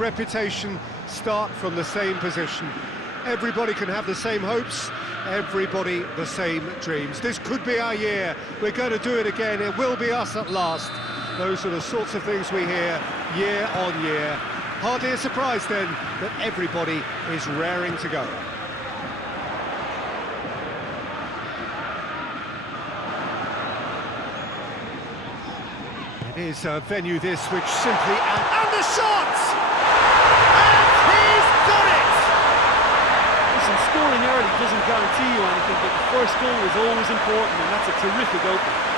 reputation start from the same position. Everybody can have the same hopes, everybody the same dreams. This could be our year, we're going to do it again, it will be us at last. Those are the sorts of things we hear year on year. Hardly a surprise then that everybody is raring to go. It is a venue this which simply... And the shot! And he's done it! Listen, scoring early doesn't guarantee you anything, but the first goal is always important, and that's a terrific opening.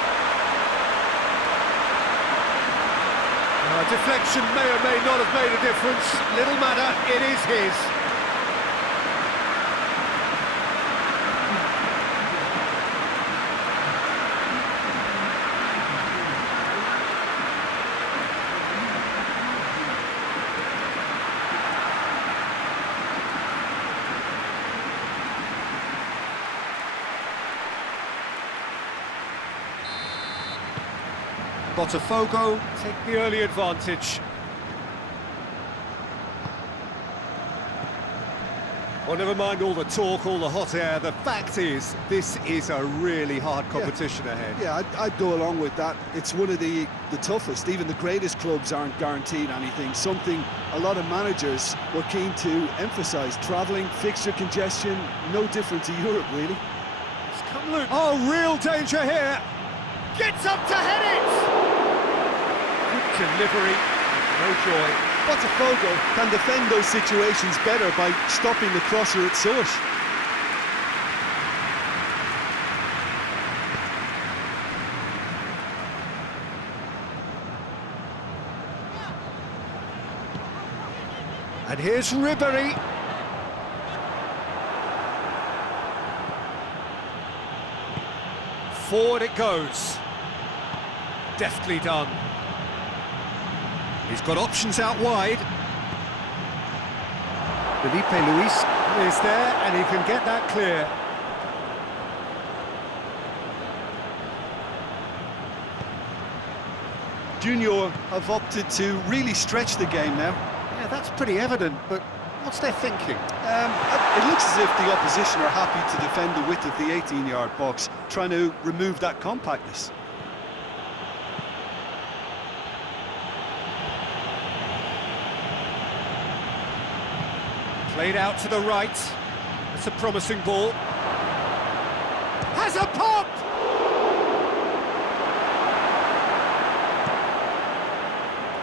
Deflection may or may not have made a difference. Little matter, it is his. Botafgo take the early advantage. Well, never mind all the talk, all the hot air. The fact is, this is a really hard competition ahead. Yeah, I'd go along with that. It's one of the toughest. Even the greatest clubs aren't guaranteed anything. Something a lot of managers were keen to emphasise. Travelling, fixture congestion, no different to Europe, really. It's come loose. Oh, real danger here. Gets up to head it! Good delivery, no joy. Botafgo can defend those situations better by stopping the crosser at source. And here's Ribery. Forward it goes. Deftly done. He's got options out wide. Felipe Luis is there and he can get that clear. Junior have opted to really stretch the game now. Yeah, that's pretty evident, but what's their thinking? It looks as if the opposition are happy to defend the width of the 18-yard box, trying to remove that compactness. Played out to the right. That's a promising ball. Has a pop!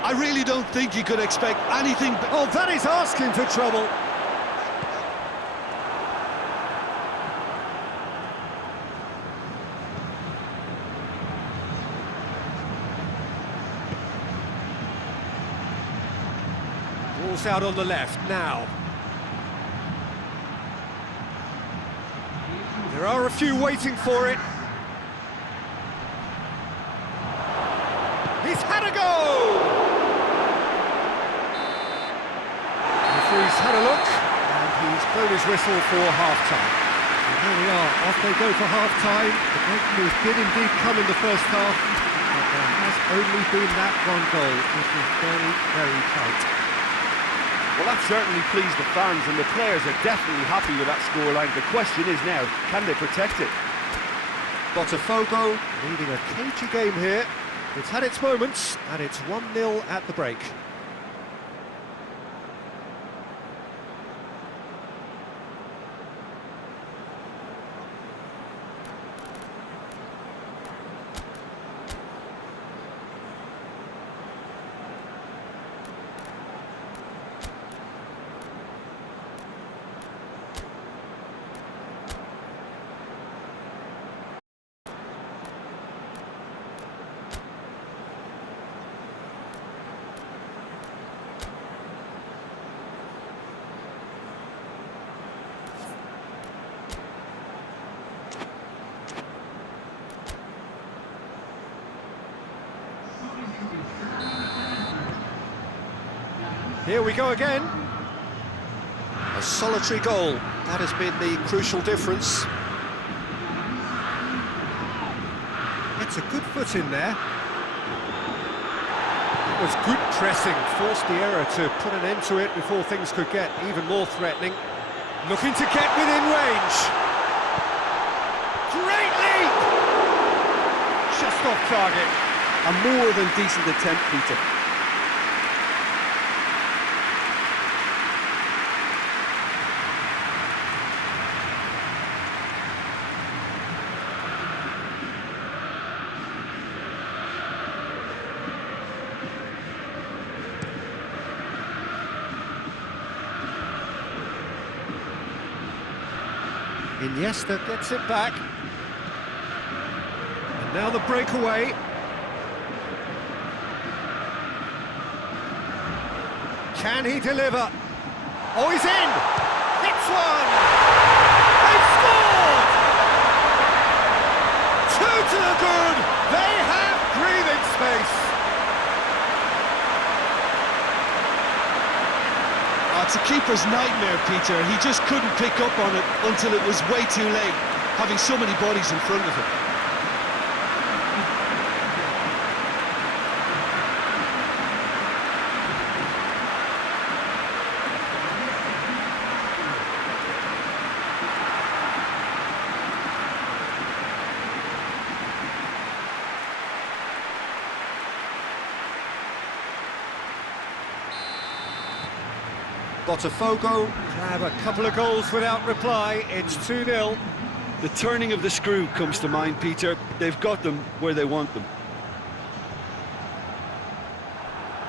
I really don't think you could expect anything but... Oh, that is asking for trouble. Ball's out on the left now. There are a few waiting for it. He's had a go! The referee's had a look, and he's blown his whistle for half-time. And there we are, off they go for half-time. The breakthrough did indeed come in the first half, but there has only been that one goal, which is very, very tight. Well, that certainly pleased the fans, and the players are definitely happy with that scoreline. The question is now, can they protect it? Botafgo leading a cagey game here. It's had its moments, and it's 1-0 at the break. Here we go again. A solitary goal. That has been the crucial difference. It's a good foot in there. That was good pressing, forced the error to put an end to it before things could get even more threatening. Looking to get within range. Great leap! Just off target. A more than decent attempt, Peter. Iniesta gets it back. And now the breakaway. Can he deliver? Oh, he's in! Hits one! They've scored! Two to the good! They have breathing space! Oh, it's a keeper's nightmare, Peter. He just couldn't pick up on it until it was way too late, having so many bodies in front of him. Botafgo have a couple of goals without reply. It's 2-0. The turning of the screw comes to mind, Peter. They've got them where they want them.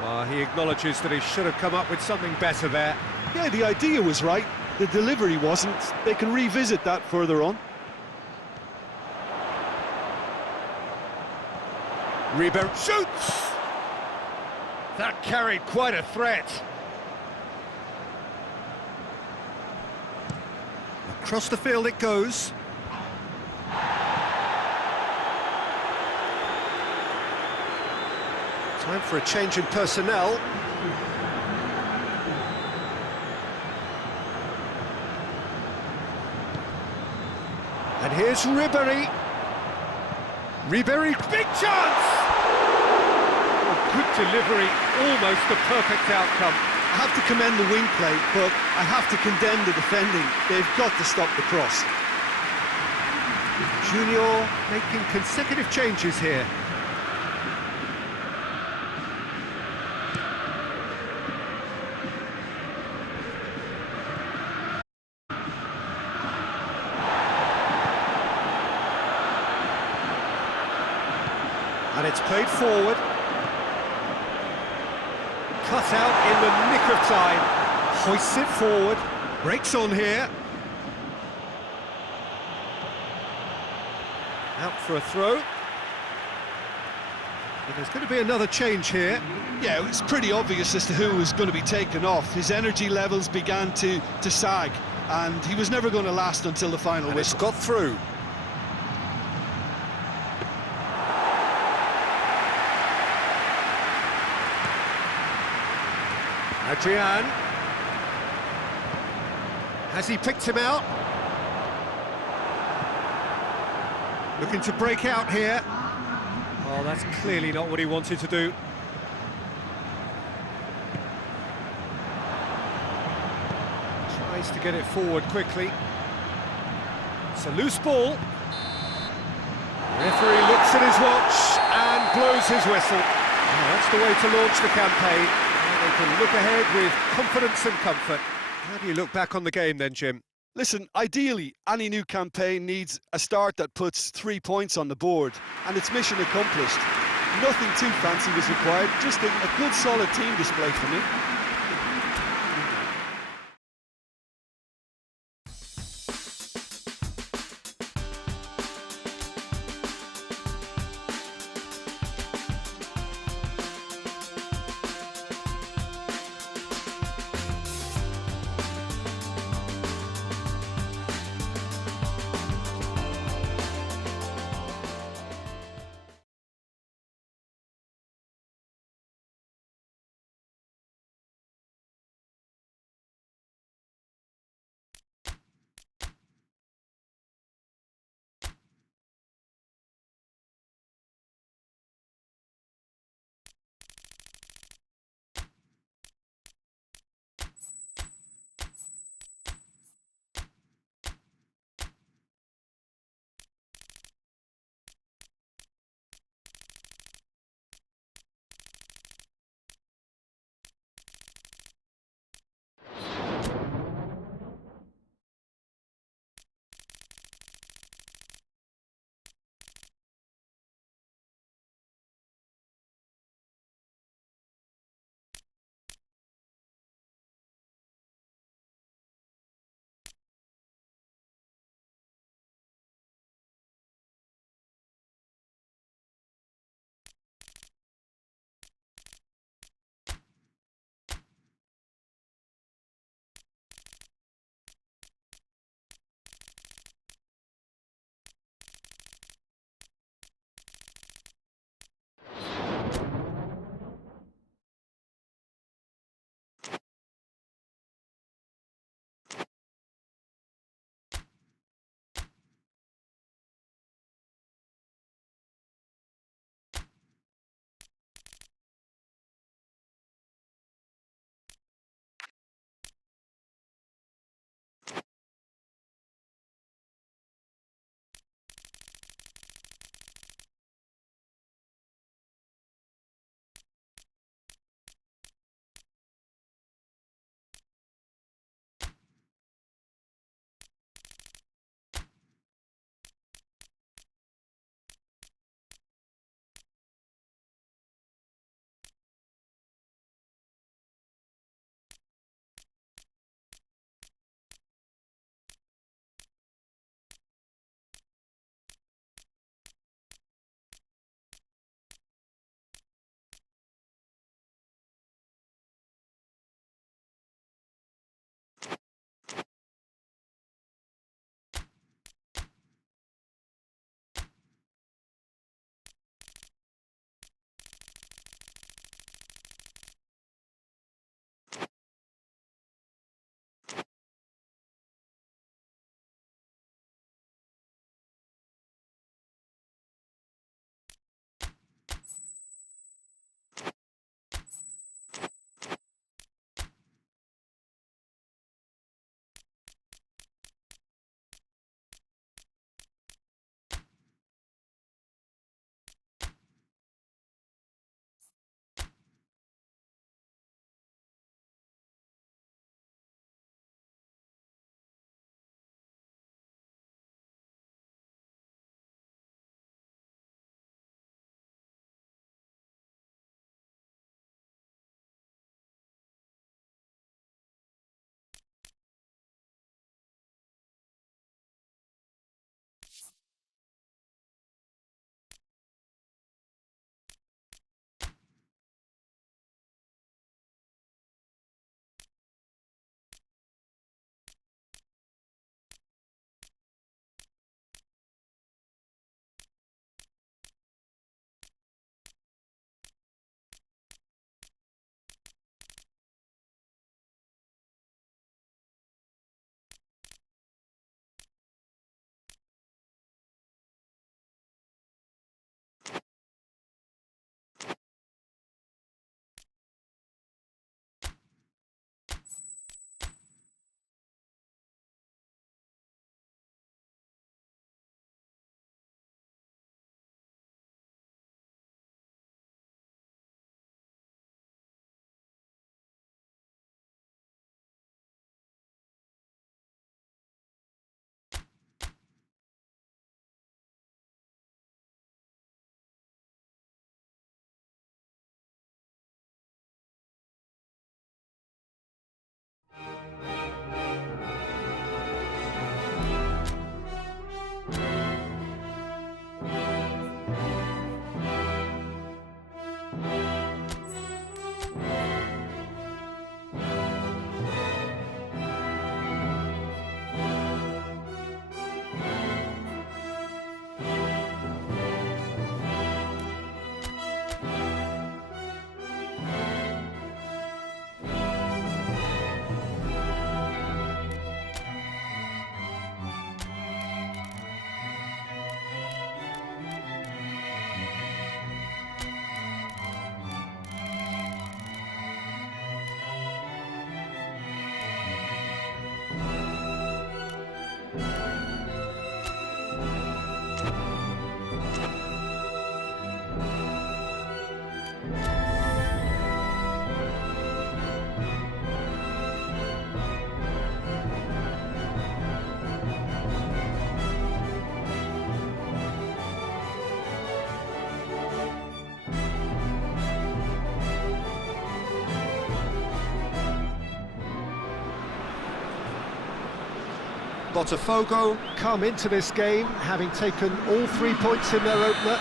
Well, he acknowledges that he should have come up with something better there. Yeah, the idea was right. The delivery wasn't. They can revisit that further on. Ribery shoots! That carried quite a threat. Across the field it goes. Time for a change in personnel. And here's Ribery. Ribery, big chance! Oh, good delivery, almost the perfect outcome. I have to commend the wing play, but I have to condemn the defending. They've got to stop the cross. Junior making consecutive changes here. And it's played forward. Cut out in the nick of time. Hoists it forward. Breaks on here. Out for a throw. But there's going to be another change here. Yeah, it was pretty obvious as to who was going to be taken off. His energy levels began to sag, and he was never going to last until the final whistle. It's got through. Adrian. Has he picked him out? Looking to break out here. Oh, that's clearly not what he wanted to do. Tries to get it forward quickly. It's a loose ball. Referee looks at his watch and blows his whistle. Oh, that's the way to launch the campaign. They can look ahead with confidence and comfort. How do you look back on the game then, Jim? Listen, ideally, any new campaign needs a start that puts 3 points on the board, and it's mission accomplished. Nothing too fancy was required, just a good, solid team display for me. Botafogo come into this game having taken all 3 points in their opener.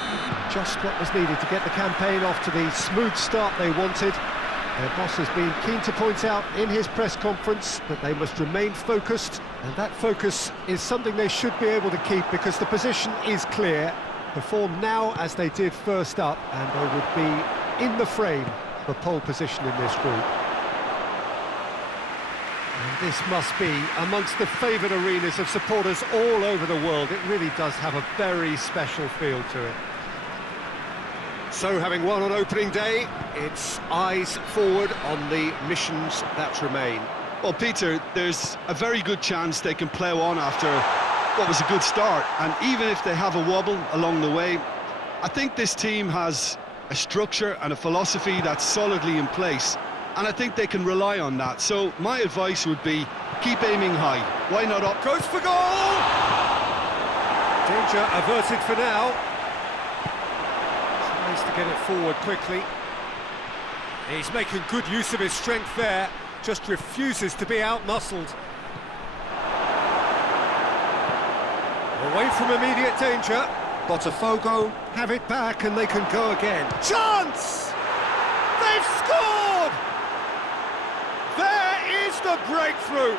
Just what was needed to get the campaign off to the smooth start they wanted. Their boss has been keen to point out in his press conference that they must remain focused, and that focus is something they should be able to keep because the position is clear. Perform now as they did first up, and they would be in the frame for pole position in this group. And this must be amongst the favoured arenas of supporters all over the world. It really does have a very special feel to it. So, having won on opening day, it's eyes forward on the missions that remain. Well, Peter, there's a very good chance they can plough on after what was a good start, and even if they have a wobble along the way, I think this team has a structure and a philosophy that's solidly in place, and I think they can rely on that. So my advice would be, keep aiming high. Why not up? Goes for goal! Danger averted for now. Tries to get it forward quickly. He's making good use of his strength there, just refuses to be out-muscled. Away from immediate danger. Botafogo have it back and they can go again. Chance! They've scored! There is the breakthrough!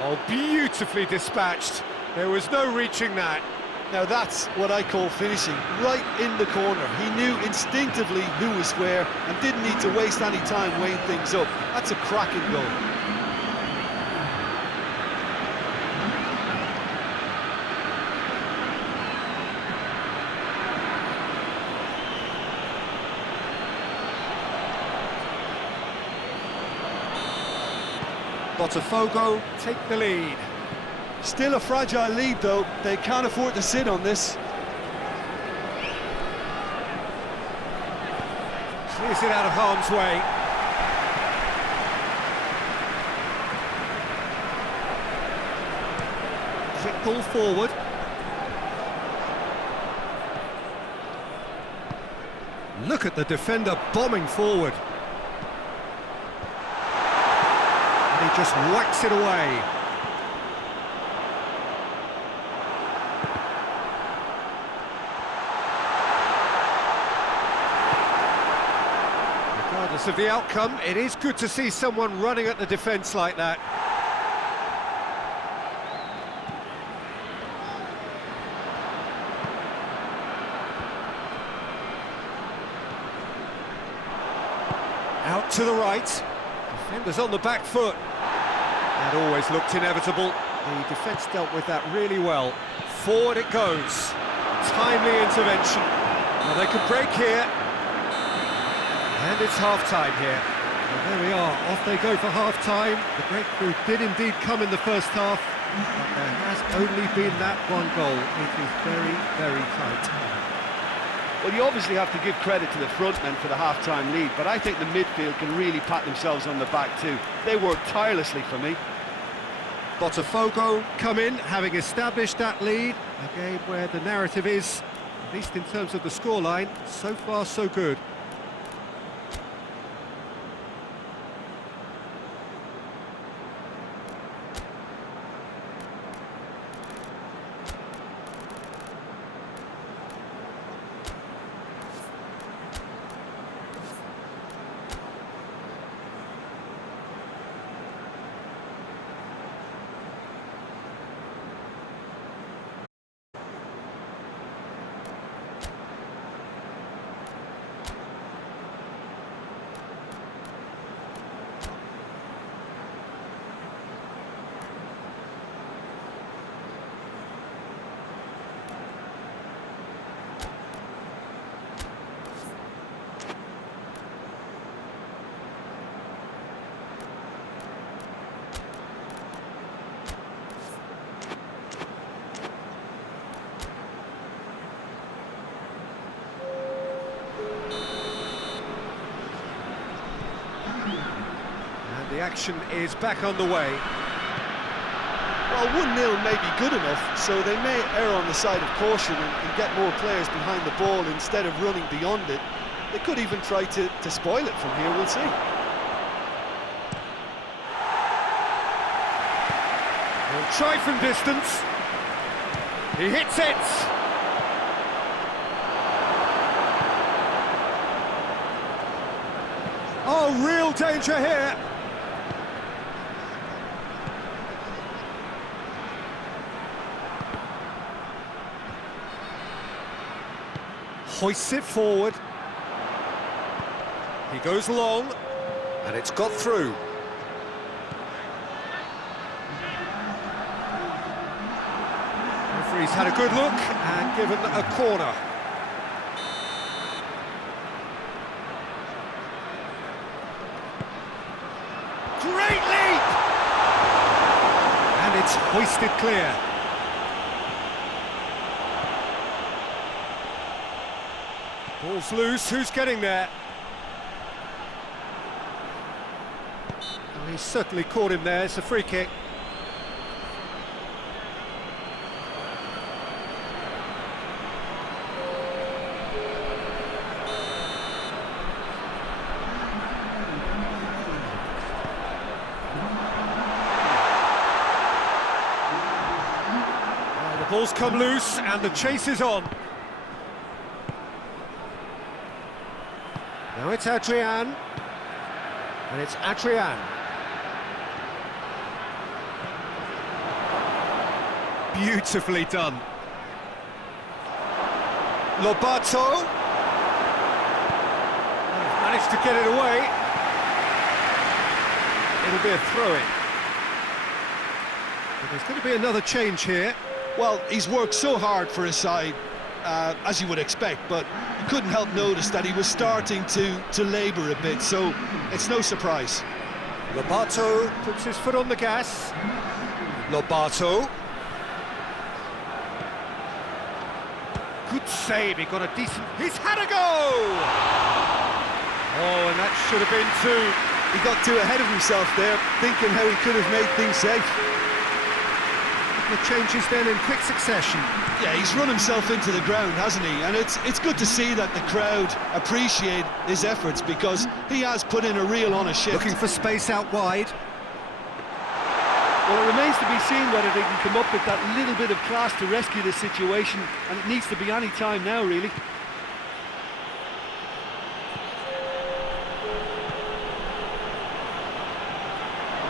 Oh, beautifully dispatched. There was no reaching that. Now that's what I call finishing, right in the corner. He knew instinctively who was where and didn't need to waste any time weighing things up. That's a cracking goal. Botafogo take the lead. Still a fragile lead though, they can't afford to sit on this. Clears it out of harm's way. Quick ball forward. Look at the defender bombing forward. And he just whacks it away. Regardless of the outcome, it is good to see someone running at the defence like that. Out to the right. Defenders on the back foot. That always looked inevitable. The defence dealt with that really well. Forward it goes. Timely intervention. Now they could break here. And it's half-time here. And there we are, off they go for half-time. The breakthrough did indeed come in the first half, but there has only been that one goal. It is very, very tight. Well, you obviously have to give credit to the front men for the half-time lead, but I think the midfield can really pat themselves on the back too. They worked tirelessly for me. Botafogo come in, having established that lead. A game where the narrative is, at least in terms of the scoreline, so far so good. The action is back on the way. Well, 1-0 may be good enough, so they may err on the side of caution and get more players behind the ball instead of running beyond it. They could even try to spoil it from here, we'll see. try from distance. He hits it. Oh, real danger here. Hoists it forward. He goes long, and it's got through. Referee's had a good look and given a corner. Great leap! And it's hoisted clear. Ball's loose, who's getting there? Oh, he's certainly caught him there, it's a free kick. The ball's come loose and the chase is on. Now it's Adrian, and it's Adrian. Beautifully done. Lobato. He's managed to get it away. It'll be a throw-in. But there's going to be another change here. Well, he's worked so hard for his side, as you would expect, but you couldn't help notice that he was starting to labour a bit, so it's no surprise. Lobato puts his foot on the gas. Lobato. Good save, he got a decent... He's had a go! Oh, and that should have been two. He got too ahead of himself there, thinking how he could have made things safe. The changes then in quick succession. Yeah, he's run himself into the ground, hasn't he? And it's good to see that the crowd appreciate his efforts, because he has put in a real honest shift. Looking for space out wide. Well, it remains to be seen whether they can come up with that little bit of class to rescue this situation, and it needs to be any time now, really.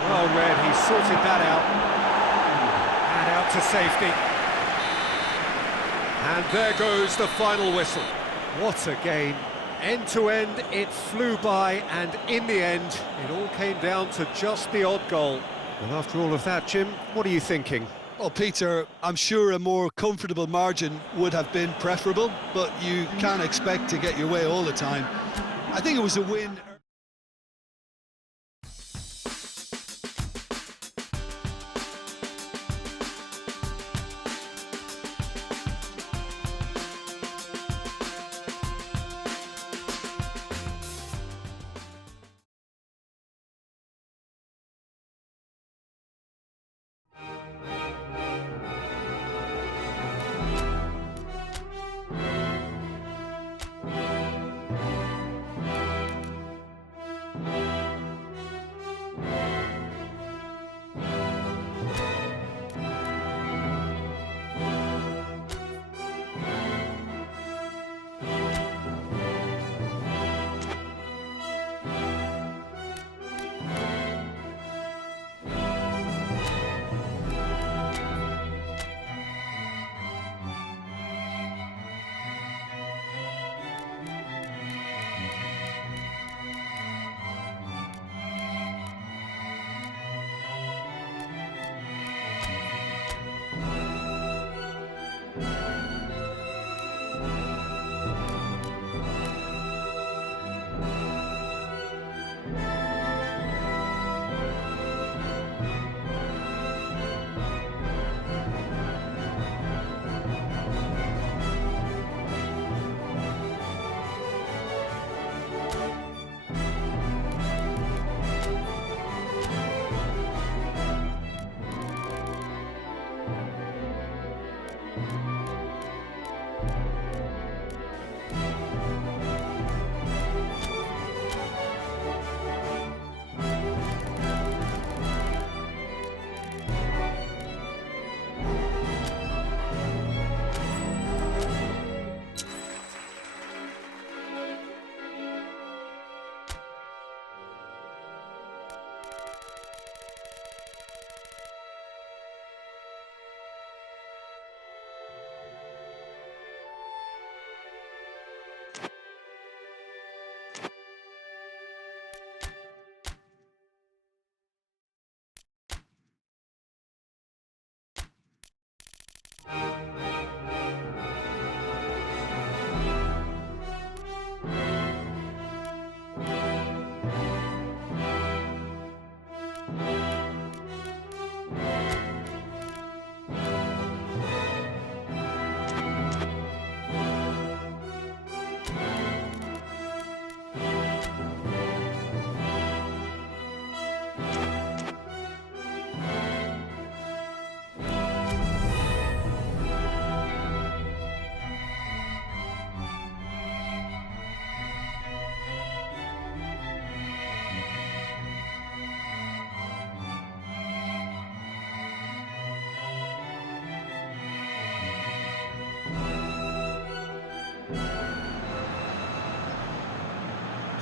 Well read, he sorted that out. And out to safety. And there goes the final whistle. What a game. End to end, it flew by, and in the end, it all came down to just the odd goal. Well, after all of that, Jim, what are you thinking? Well, Peter, I'm sure a more comfortable margin would have been preferable, but you can't expect to get your way all the time. I think it was a win.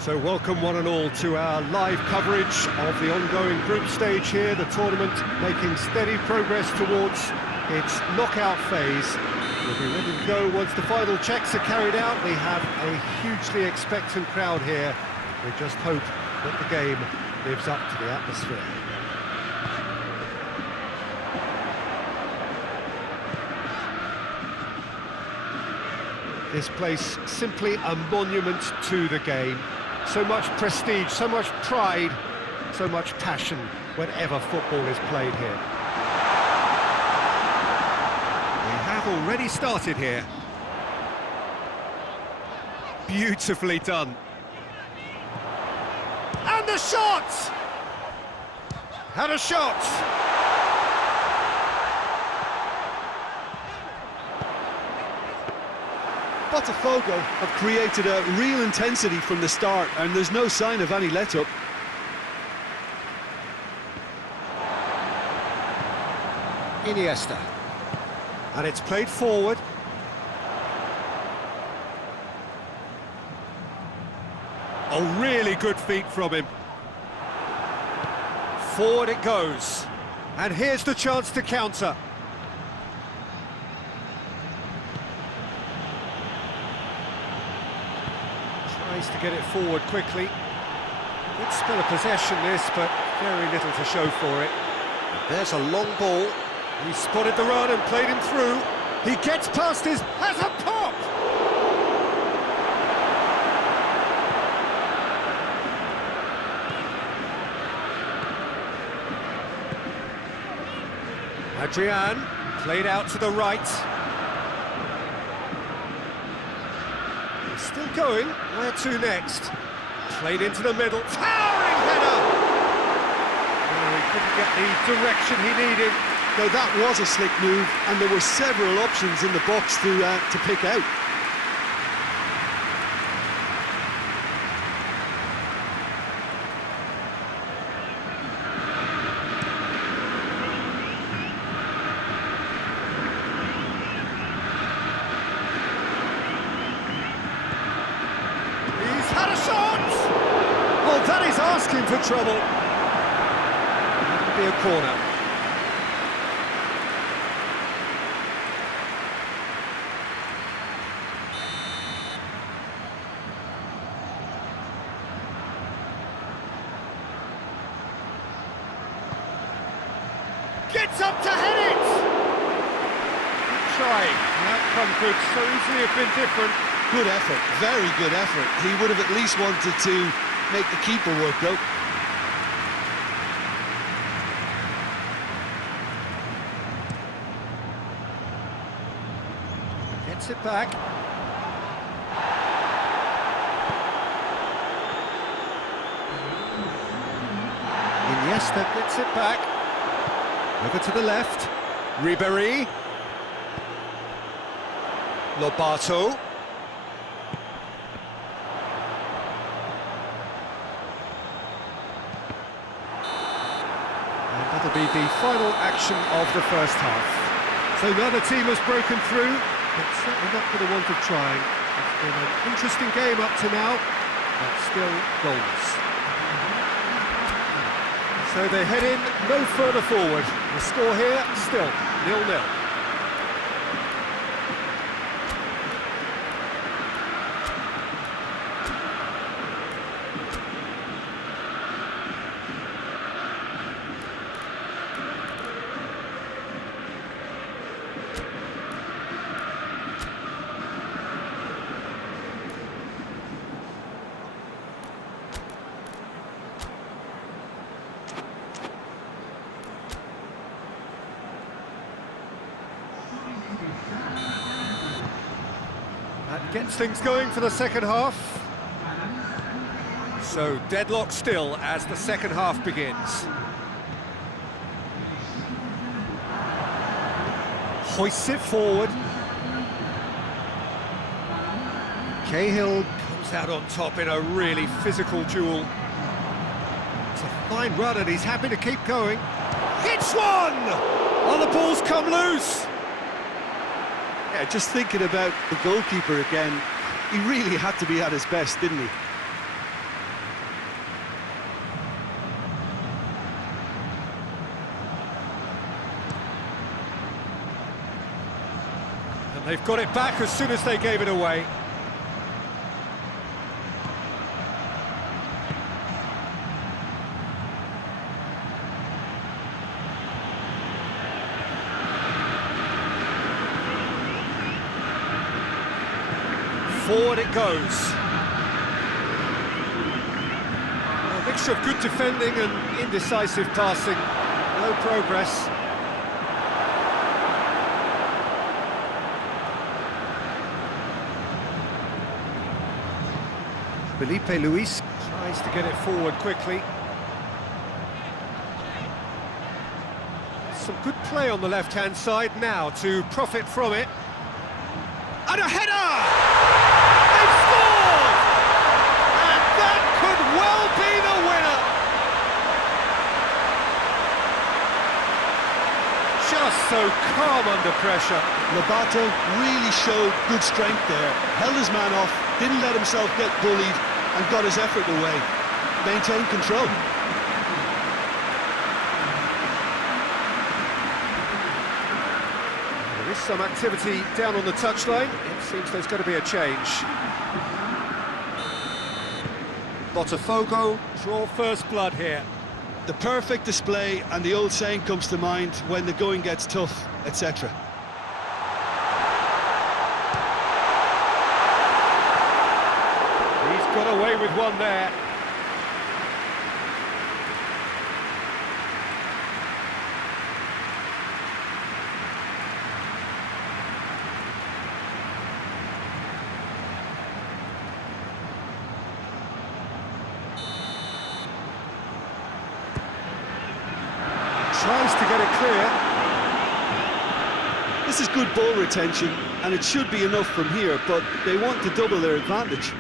So welcome one and all to our live coverage of the ongoing group stage here, the tournament making steady progress towards its knockout phase. We'll be ready to go once the final checks are carried out. We have a hugely expectant crowd here. We just hope that the game lives up to the atmosphere. This place simply a monument to the game. So much prestige, so much pride, so much passion whenever football is played here. We have already started here. Beautifully done. And the shot! Had a shot! Botafgo have created a real intensity from the start, and there's no sign of any let-up. Iniesta. And it's played forward. Oh, really good feet from him. Forward it goes. And here's the chance to counter. Tries to get it forward quickly. Good spell of possession this, but very little to show for it. There's a long ball. He spotted the run and played him through. He gets past his... has a pop! Adrian, played out to the right. He's still going. Where to next? Played into the middle. Towering header! Oh, he couldn't get the direction he needed. Now that was a slick move, and there were several options in the box to pick out. He's had a shot! Well, that is asking for trouble. That'll be a corner. Gets up to head it! Good try. The outcome could so easily have been different. Good effort, very good effort. He would have at least wanted to make the keeper work though. Gets it back. Iniesta gets it back. Over to the left. Ribéry. Lobato. And that'll be the final action of the first half. So neither team has broken through, but certainly not for the want of trying. It's been an interesting game up to now, but still goals. So they head in no further forward. The score here, still 0-0. That gets things going for the second half. So deadlock still as the second half begins. Hoists it forward. Cahill comes out on top in a really physical duel. It's a fine run and he's happy to keep going. Hits one! Oh, the ball's come loose! Yeah, just thinking about the goalkeeper again, he really had to be at his best, didn't he? They've got it back as soon as they gave it away. Forward it goes. A mixture of good defending and indecisive passing. No progress. Felipe Luis tries to get it forward quickly. Some good play on the left-hand side now to profit from it. And a header! They've scored! And that could well be the winner! Just so calm under pressure. Lobato really showed good strength there. Held his man off, didn't let himself get bullied, and got his effort away. Maintained control. There is some activity down on the touchline. It seems there's going to be a change. Botafgo draw first blood here. The perfect display, and the old saying comes to mind: when the going gets tough, etc. He's got away with one there. Tries to get it clear. This is good ball retention, and it should be enough from here, but they want to double their advantage.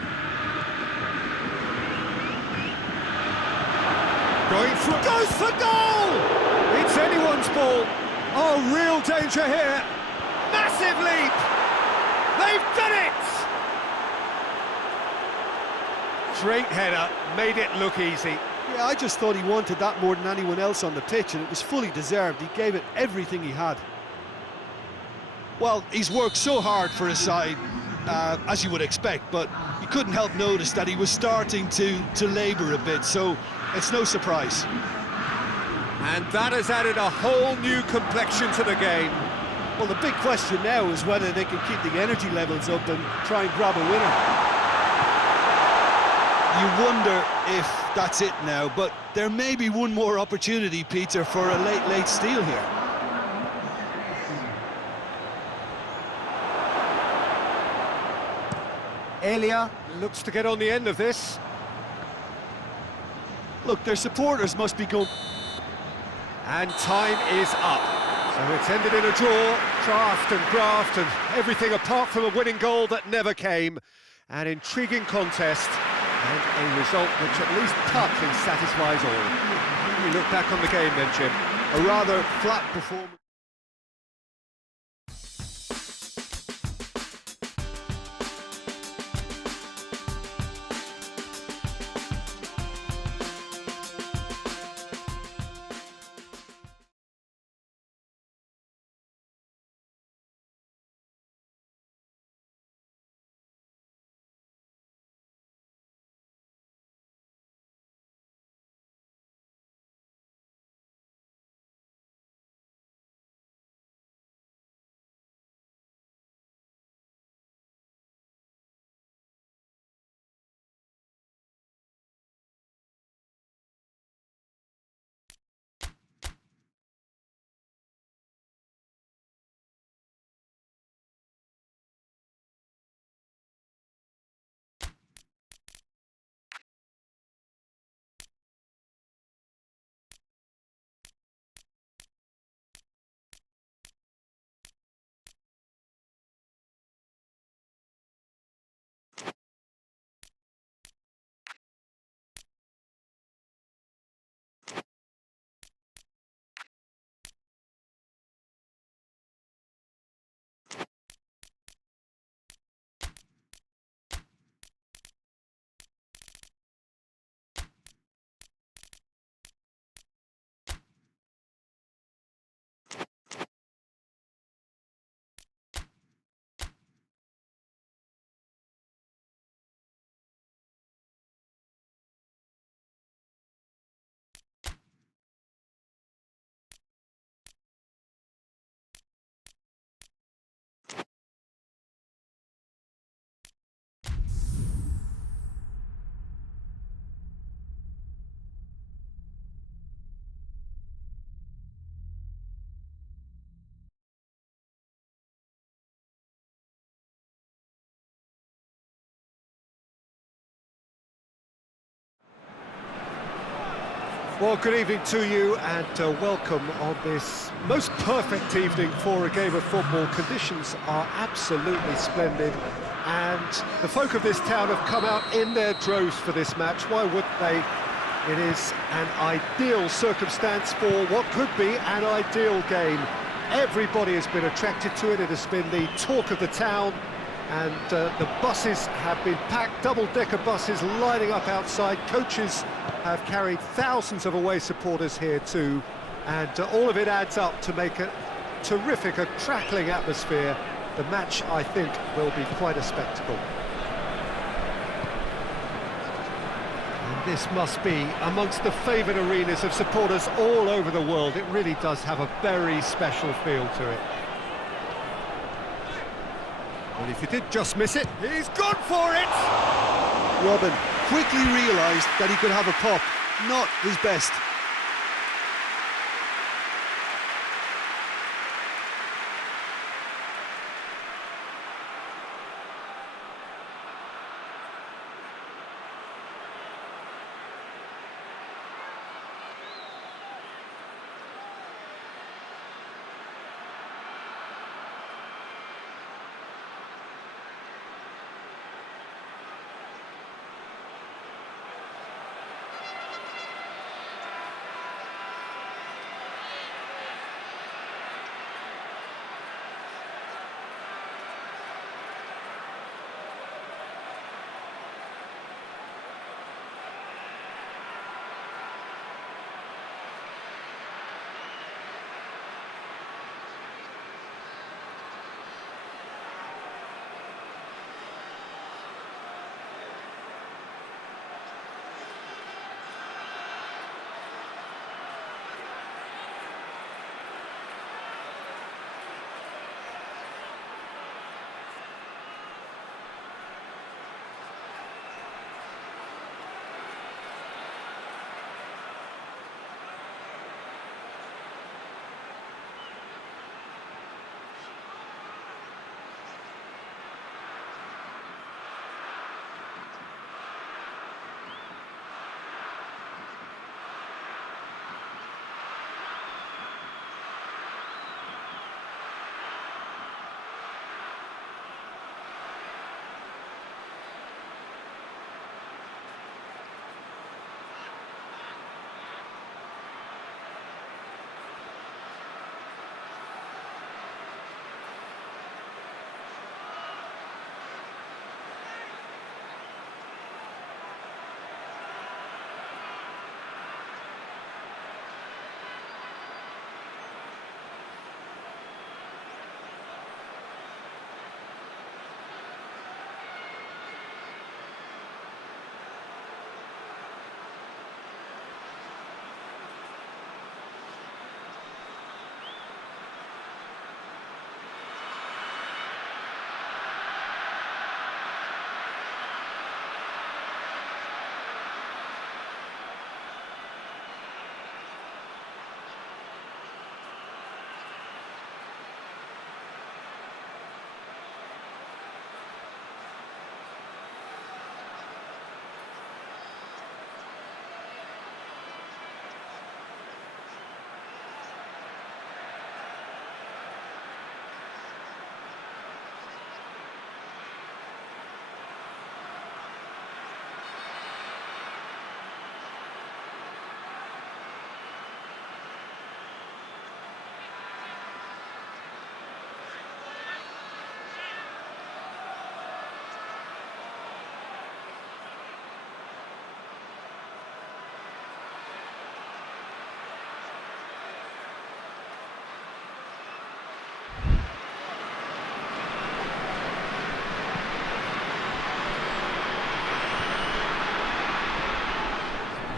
Going for, goes for goal! It's anyone's ball. Oh, real danger here. Massive leap! They've done it! Great header, made it look easy. Yeah, I just thought he wanted that more than anyone else on the pitch, and it was fully deserved. He gave it everything he had. Well, he's worked so hard for his side, as you would expect, but you couldn't help notice that he was starting to labour a bit, so it's no surprise. And that has added a whole new complexion to the game. Well, the big question now is whether they can keep the energy levels up and try and grab a winner. You wonder if that's it now, but there may be one more opportunity, Peter, for a late steal here. Elia looks to get on the end of this. Look, their supporters must be going... And time is up. So it's ended in a draw, craft and graft and everything apart from a winning goal that never came. An intriguing contest and a result which at least partly satisfies all. You look back on the game then, Jim. A rather flat performance. Well, good evening to you and welcome on this most perfect evening for a game of football. Conditions are absolutely splendid and the folk of this town have come out in their droves for this match. Why wouldn't they? It is an ideal circumstance for what could be an ideal game. Everybody has been attracted to it. It has been the talk of the town, and the buses have been packed, double-decker buses lining up outside. Coaches have carried thousands of away supporters here too, and all of it adds up to make a terrific, a crackling atmosphere. The match, I think, will be quite a spectacle. This must be amongst the favoured arenas of supporters all over the world. It really does have a very special feel to it. Well, if you did just miss it, he's gone for it! Robin quickly realised that he could have a pop, not his best.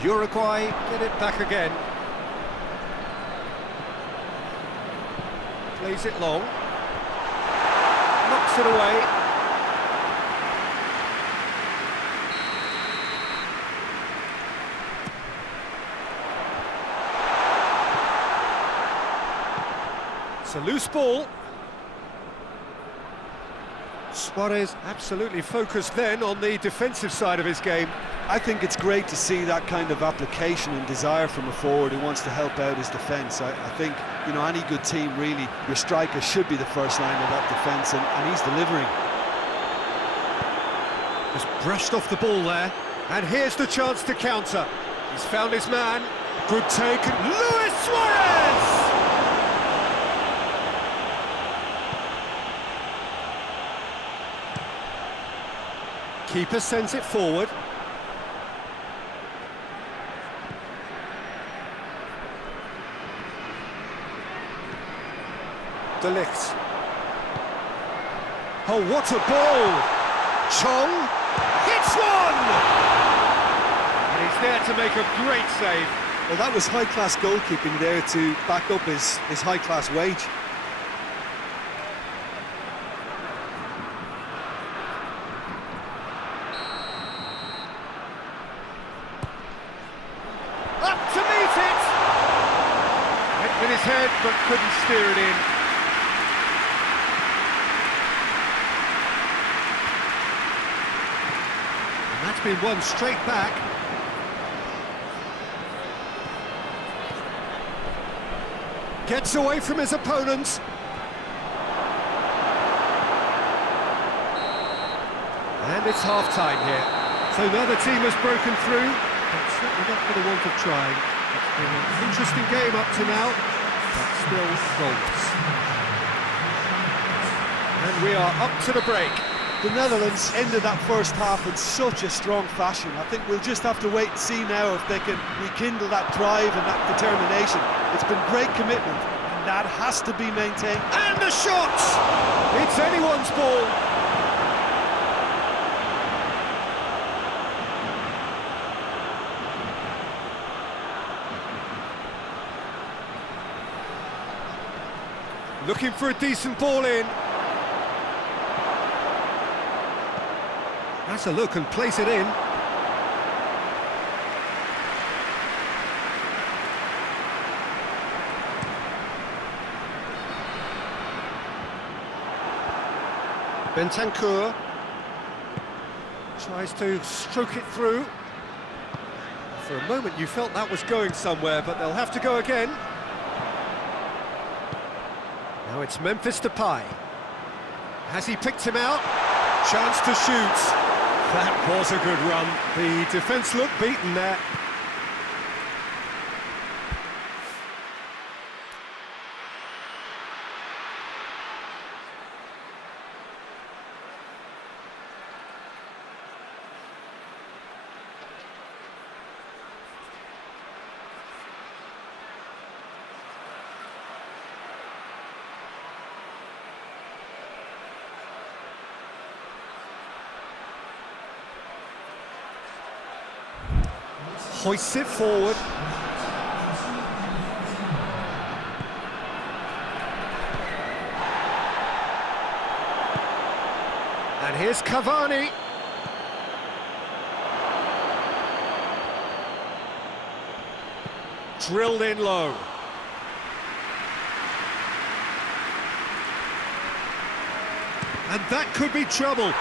Uruguay get it back again. Plays it long. Knocks it away. It's a loose ball. Suarez absolutely focused then on the defensive side of his game. I think it's great to see that kind of application and desire from a forward who wants to help out his defence. I think, you know, any good team, really, your striker should be the first line of that defence, and he's delivering. Just brushed off the ball there, and here's the chance to counter. He's found his man. Good take. Luis Suarez! Keeper sends it forward. De Ligt. Oh, what a ball! Chong hits one! And he's there to make a great save. Well, that was high-class goalkeeping there to back up his high-class wage. Up to meet it! Hit with his head, but couldn't steer it in. And that's been won straight back. Gets away from his opponents. And it's half-time here. So another team has broken through, but certainly not for the want of trying. It's been an interesting game up to now, but still goalless. And we are up to the break. The Netherlands ended that first half in such a strong fashion. I think we'll just have to wait and see now if they can rekindle that drive and that determination. It's been great commitment, and that has to be maintained. And a shot! It's anyone's ball. Looking for a decent ball in. That's a look and place it in. Bentancur tries to stroke it through. For a moment you felt that was going somewhere, but they'll have to go again. Now it's Memphis Depay. Has he picked him out? Chance to shoot. That was a good run. The defence looked beaten there. Hoists it forward. And here's Cavani. Drilled in low. And that could be trouble.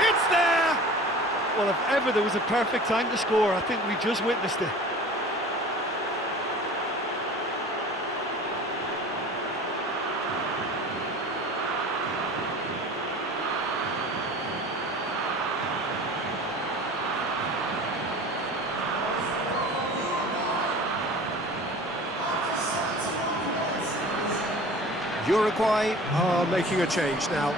It's there! Well, if ever there was a perfect time to score, I think we just witnessed it. Uruguay are making a change now.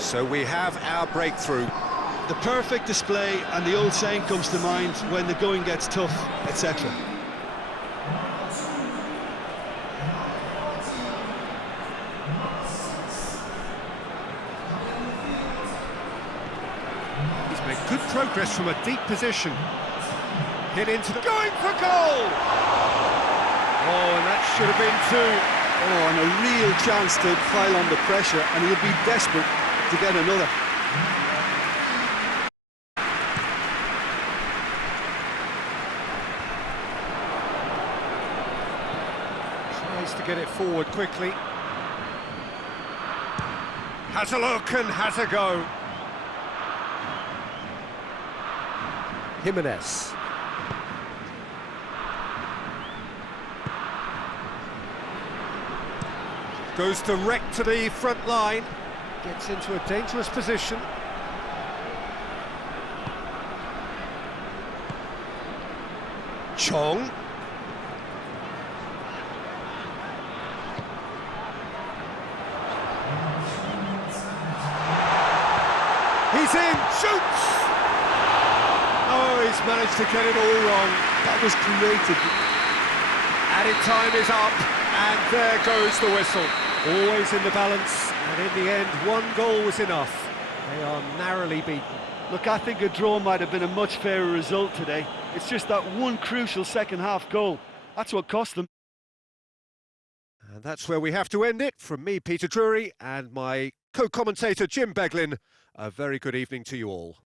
So we have our breakthrough. The perfect display, and the old saying comes to mind: when the going gets tough, etc. He's made good progress from a deep position. Hit into the... Going for goal! Oh, and that should have been two. Oh, and a real chance to pile on the pressure, and he'll be desperate to get another. Tries to get it forward quickly. Has a look and has a go. Jimenez. Goes direct to the front line. Gets into a dangerous position. Chong. He's in, shoots! Oh, he's managed to get it all wrong. That was created. Added time is up, and there goes the whistle. Always in the balance, and in the end, one goal was enough. They are narrowly beaten. Look, I think a draw might have been a much fairer result today. It's just that one crucial second-half goal. That's what cost them. And that's where we have to end it. From me, Peter Drury, and my co-commentator, Jim Beglin, a very good evening to you all.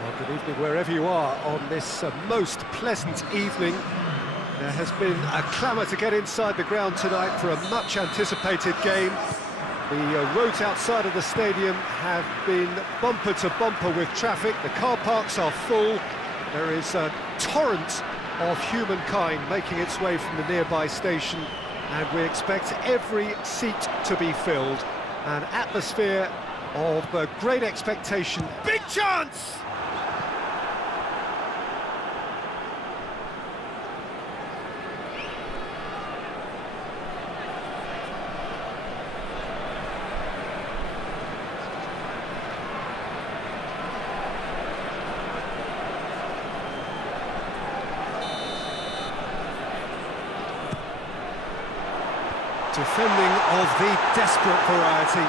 Well, good evening wherever you are on this most pleasant evening. There has been a clamour to get inside the ground tonight for a much-anticipated game. The roads outside of the stadium have been bumper to bumper with traffic. The car parks are full. There is a torrent of humankind making its way from the nearby station, and we expect every seat to be filled. An atmosphere of great expectation. Big chance! Defending of the desperate variety.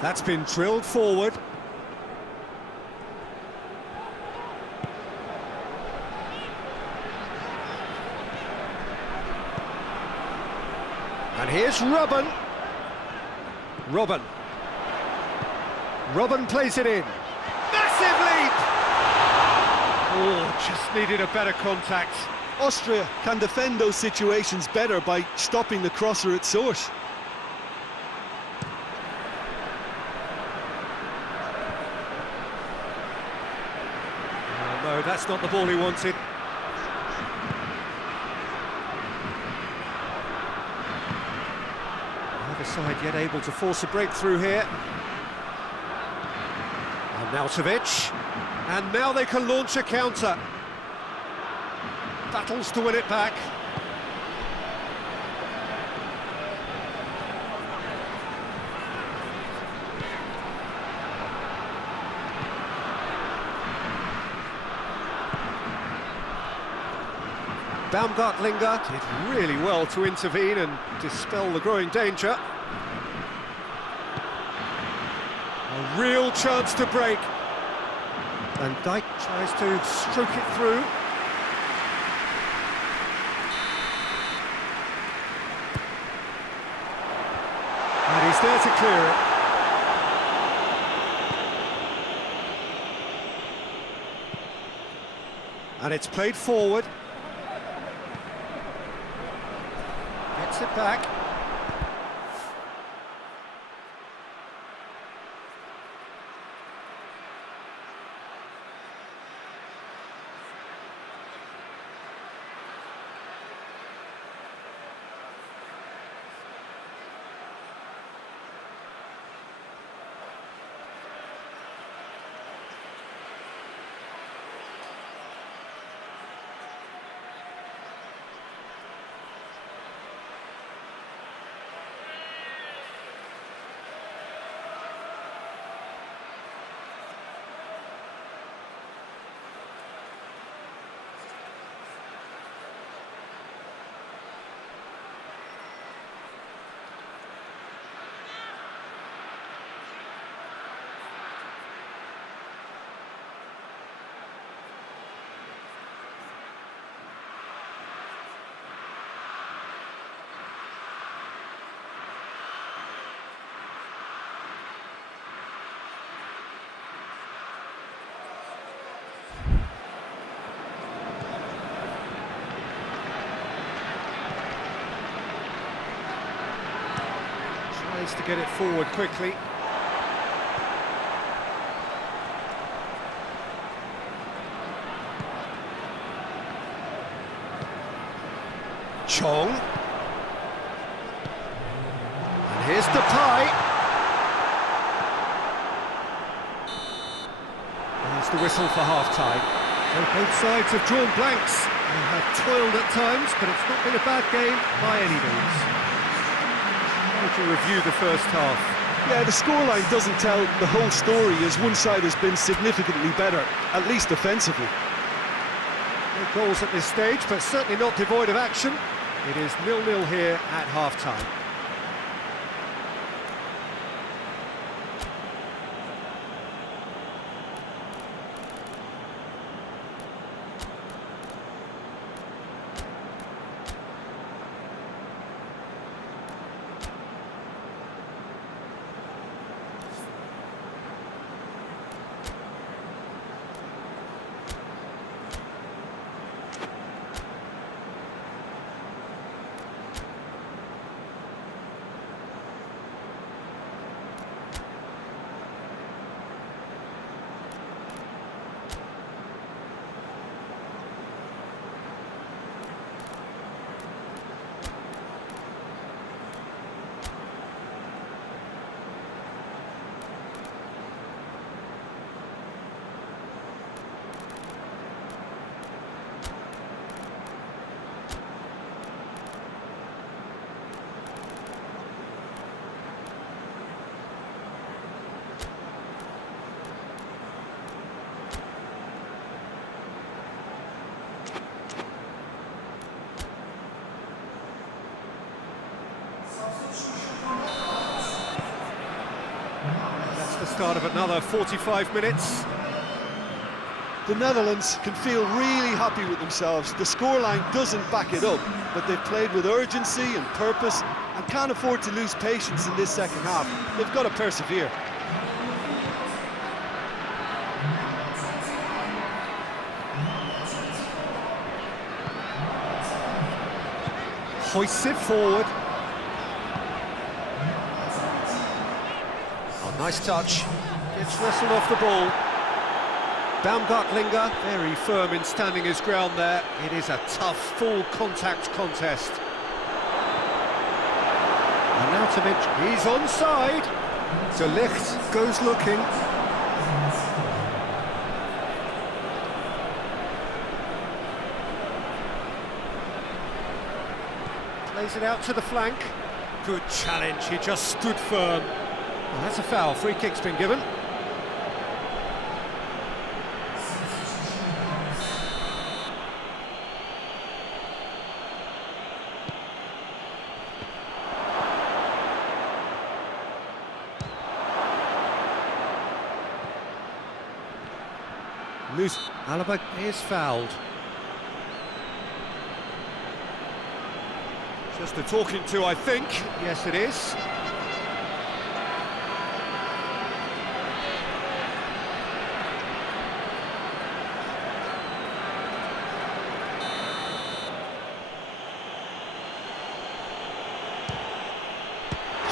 That's been drilled forward. And here's Robben. Robben plays it in. Massive leap! Oh, just needed a better contact. Austria can defend those situations better by stopping the crosser at source. Oh, no, that's not the ball he wanted. Neither side yet able to force a breakthrough here. Arnautovic, and now they can launch a counter. Battles to win it back. Baumgartlinger did really well to intervene and dispel the growing danger. A real chance to break. And Dijk tries to stroke it through. And he's there to clear it. And it's played forward. Gets it back. Tries to get it forward quickly. Chong. And here's Depay. There's the whistle for half-time. So both sides have drawn blanks and have toiled at times, but it's not been a bad game by any means. To review the first half. Yeah, the scoreline doesn't tell the whole story, as one side has been significantly better, at least offensively. No goals at this stage, but certainly not devoid of action. It is 0-0 here at half-time. That's the start of another 45 minutes. The Netherlands can feel really happy with themselves. The scoreline doesn't back it up, but they've played with urgency and purpose and can't afford to lose patience in this second half. They've got to persevere. Hoists it forward. Oh, nice touch. Gets wrestled off the ball. Baumgartlinger, very firm in standing his ground there. It is a tough, full-contact contest. Arnautovic, he's onside. De Ligt goes looking. Plays it out to the flank. Good challenge, he just stood firm. Well, that's a foul, free kick's been given. Loose. Alaba is fouled. Just a talking to, I think. Yes, it is.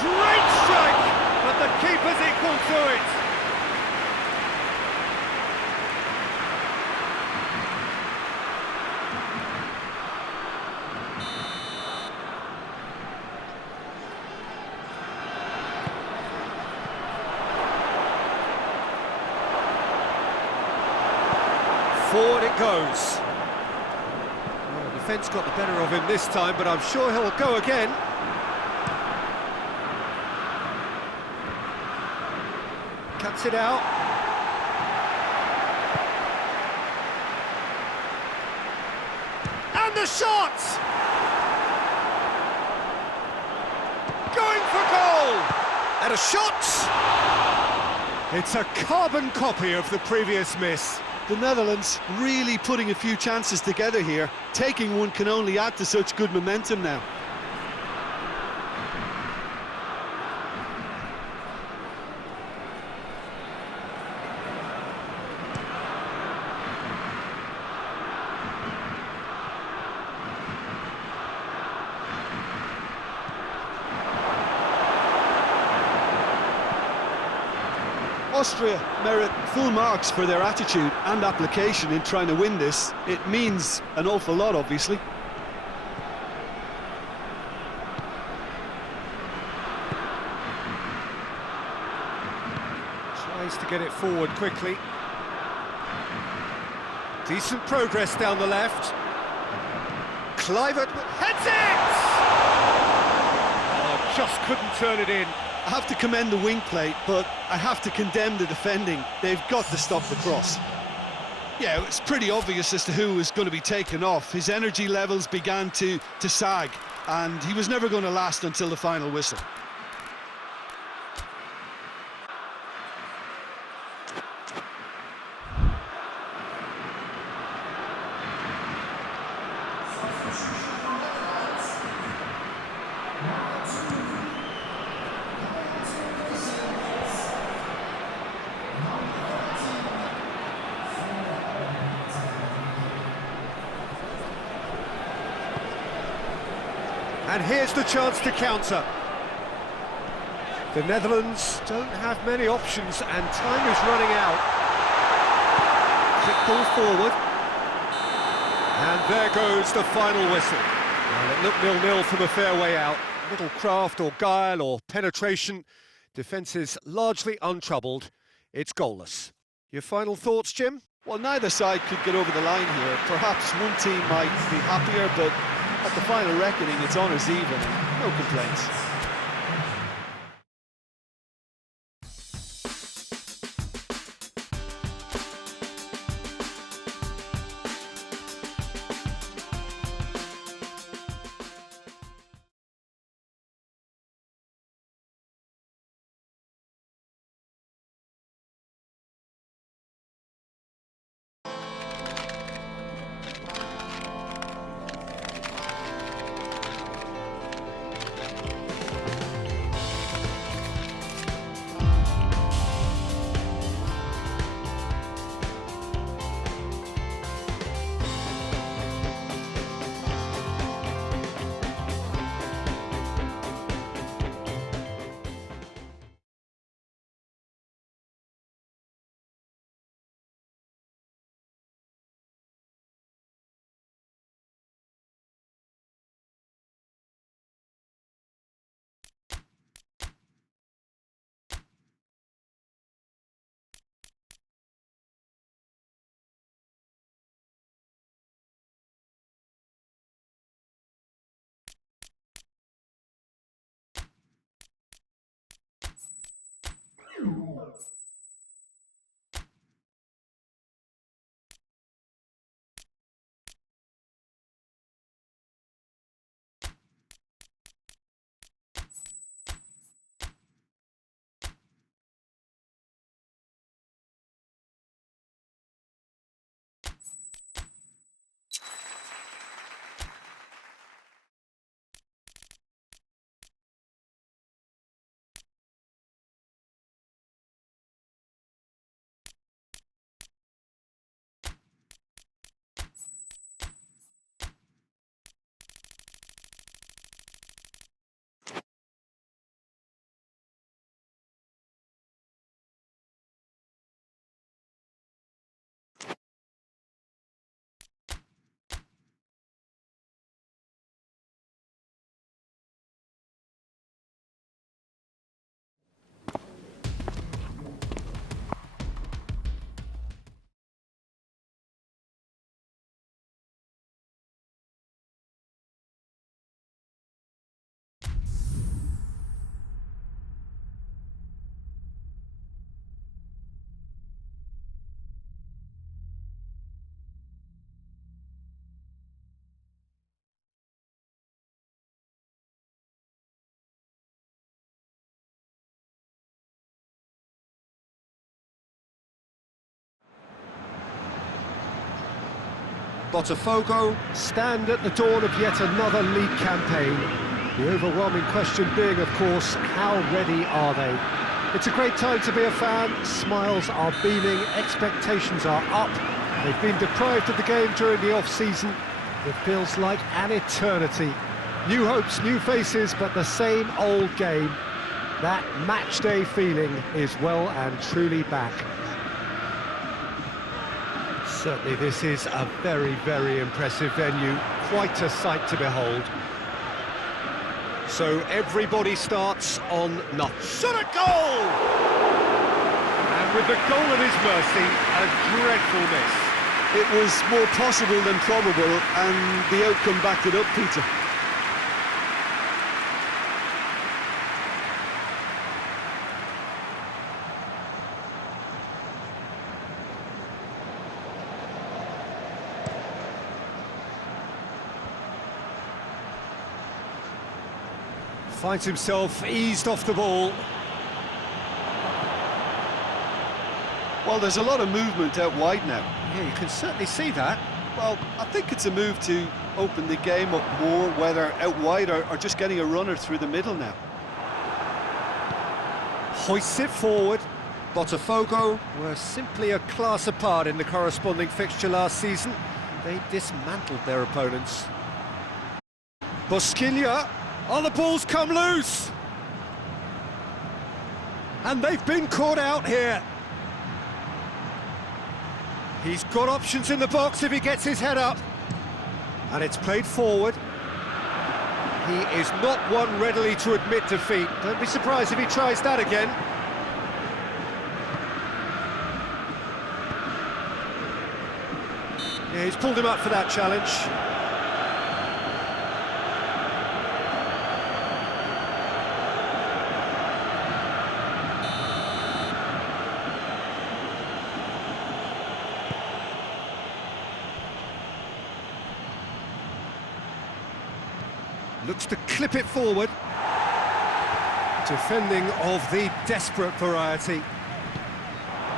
Great strike, but the keeper's equal to it. Forward it goes. Well, the defence got the better of him this time, but I'm sure he'll go again. Cuts it out. And the shot! Going for goal! And a shot! It's a carbon copy of the previous miss. The Netherlands really putting a few chances together here. Taking one can only add to such good momentum now. Austria merit full marks for their attitude and application in trying to win this. It means an awful lot, obviously. Tries to get it forward quickly. Decent progress down the left. Clivert heads it! Oh, just couldn't turn it in. I have to commend the wing play, but I have to condemn the defending. They've got to stop the cross. Yeah, it's pretty obvious as to who was going to be taken off. His energy levels began to sag, and he was never going to last until the final whistle. And here's the chance to counter. The Netherlands don't have many options and time is running out. Quick ball forward. And there goes the final whistle. Well, it looked 0-0 from a fair way out. Little craft or guile or penetration. Defence is largely untroubled. It's goalless. Your final thoughts, Jim? Well, neither side could get over the line here. Perhaps one team might be happier, but at the final reckoning, it's honours even. No complaints. Botafogo stand at the dawn of yet another league campaign. The overwhelming question being, of course, how ready are they? It's a great time to be a fan. Smiles are beaming, expectations are up. They've been deprived of the game during the off-season. It feels like an eternity. New hopes, new faces, but the same old game. That match-day feeling is well and truly back. Certainly this is a very, very impressive venue. Quite a sight to behold. So everybody starts on nothing. Shot a goal! And with the goal at his mercy, a dreadful miss. It was more possible than probable, and the outcome backed it up, Peter. Finds himself eased off the ball. Well, there's a lot of movement out wide now. Yeah, you can certainly see that. Well, I think it's a move to open the game up more, whether out wide or just getting a runner through the middle now. Hoists it forward. Botafogo were simply a class apart in the corresponding fixture last season. They dismantled their opponents. Bosquilha. Oh, the ball's come loose! And they've been caught out here. He's got options in the box if he gets his head up. And it's played forward. He is not one readily to admit defeat. Don't be surprised if he tries that again. Yeah, he's pulled him up for that challenge. Looks to clip it forward. Defending of the desperate variety.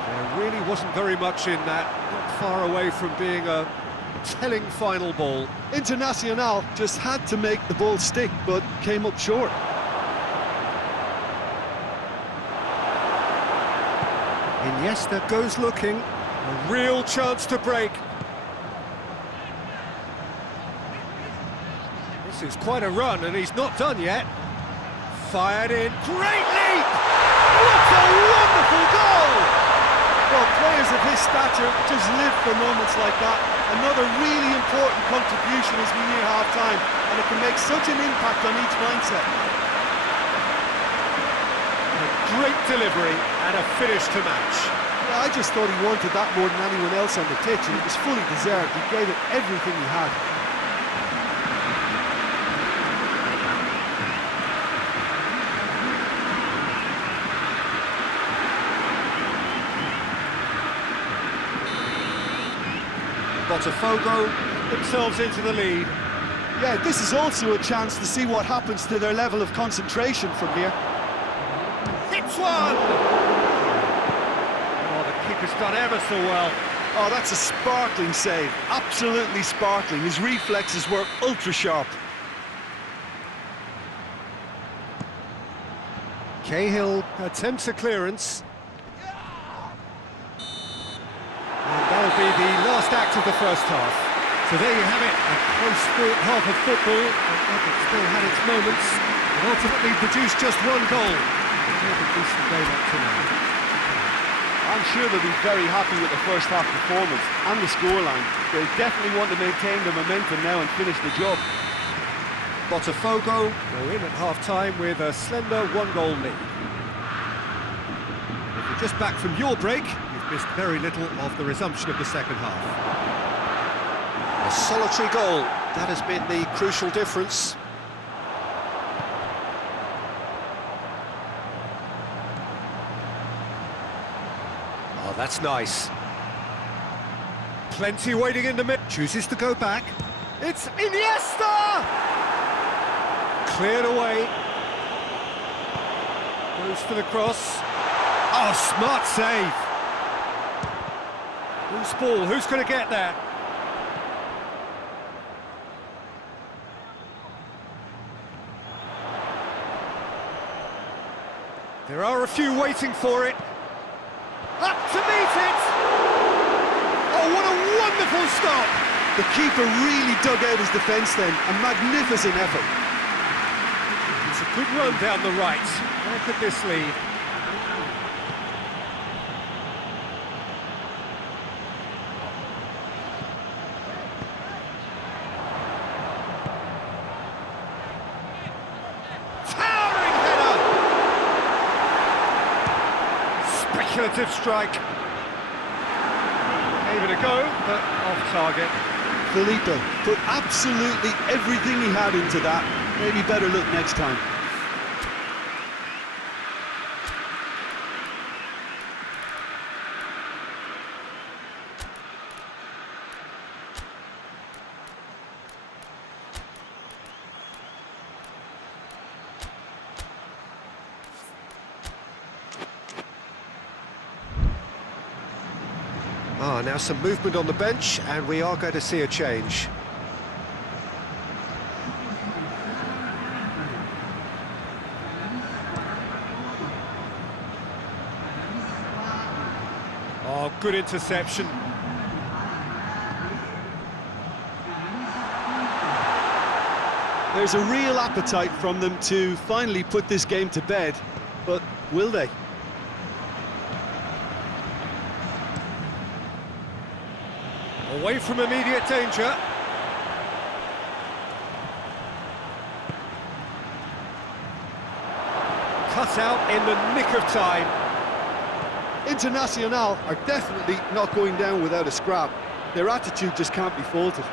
There really wasn't very much in that. Not far away from being a telling final ball. Internacional just had to make the ball stick, but came up short. Iniesta goes looking. A real chance to break. This is quite a run, and he's not done yet. Fired in. Great leap! What a wonderful goal! Well, players of his stature just live for moments like that. Another really important contribution as we near half-time, and it can make such an impact on each mindset. A great delivery and a finish to match. Yeah, I just thought he wanted that more than anyone else on the pitch, and it was fully deserved. He gave it everything he had. Botafogo themselves into the lead. Yeah, this is also a chance to see what happens to their level of concentration from here. Hits one! Oh, the keeper's done ever so well. Oh, that's a sparkling save. Absolutely sparkling. His reflexes were ultra sharp. Cahill attempts a clearance. And that'll be the last act of the first half. So there you have it, a close-fought half of football. It still had its moments, and ultimately produced just one goal. A decent game up to now. I'm sure they'll be very happy with the first half performance and the scoreline. They'll definitely want to maintain the momentum now and finish the job. Botafogo go in at half-time with a slender one-goal lead. If you're just back from your break, you've missed very little of the resumption of the second half. A solitary goal, that has been the crucial difference. Oh, that's nice. Plenty waiting in the mid. Chooses to go back. It's Iniesta! Cleared away. Goes for the cross. Oh, smart save. Loose ball, who's going to get there? There are a few waiting for it. Up to meet it! Oh, what a wonderful stop! The keeper really dug out his defence then, a magnificent effort. It's a good run down the right. Where could this lead? Towering header! Speculative strike. Gave it a go, but off target. Felipe put absolutely everything he had into that. Maybe better look next time. Now some movement on the bench, and we are going to see a change. Oh, good interception. There's a real appetite from them to finally put this game to bed, but will they? Away from immediate danger. Cut out in the nick of time. Internacional are definitely not going down without a scrap. Their attitude just can't be faulted.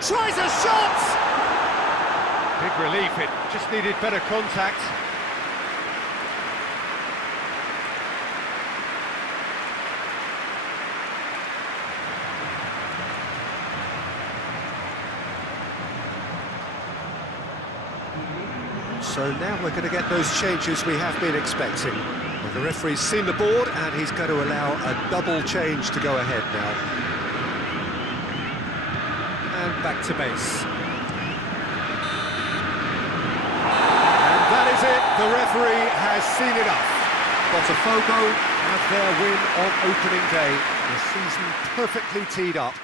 Tries a shot! Big relief, it just needed better contact. So now we're going to get those changes we have been expecting. Well, the referee's seen the board and he's going to allow a double change to go ahead now. And back to base. That is it, the referee has seen enough. Botafgo have their win on opening day. The season perfectly teed up.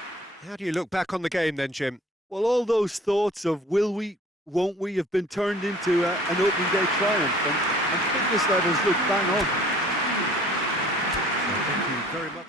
How do you look back on the game then, Jim? Well, all those thoughts of will we, won't we have been turned into an opening day triumph, and fitness levels look bang on. Thank you very much.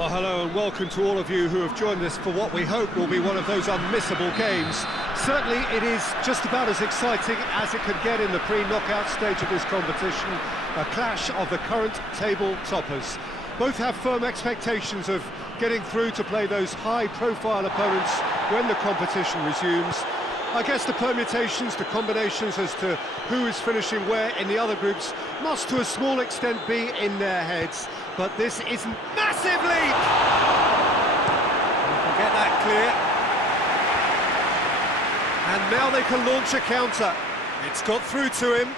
Well, hello and welcome to all of you who have joined us for what we hope will be one of those unmissable games. Certainly it is just about as exciting as it could get in the pre-knockout stage of this competition, a clash of the current table toppers. Both have firm expectations of getting through to play those high-profile opponents when the competition resumes. I guess the permutations, the combinations as to who is finishing where in the other groups must to a small extent be in their heads. But this isn't massive leap! Get that clear. And now they can launch a counter. It's got through to him.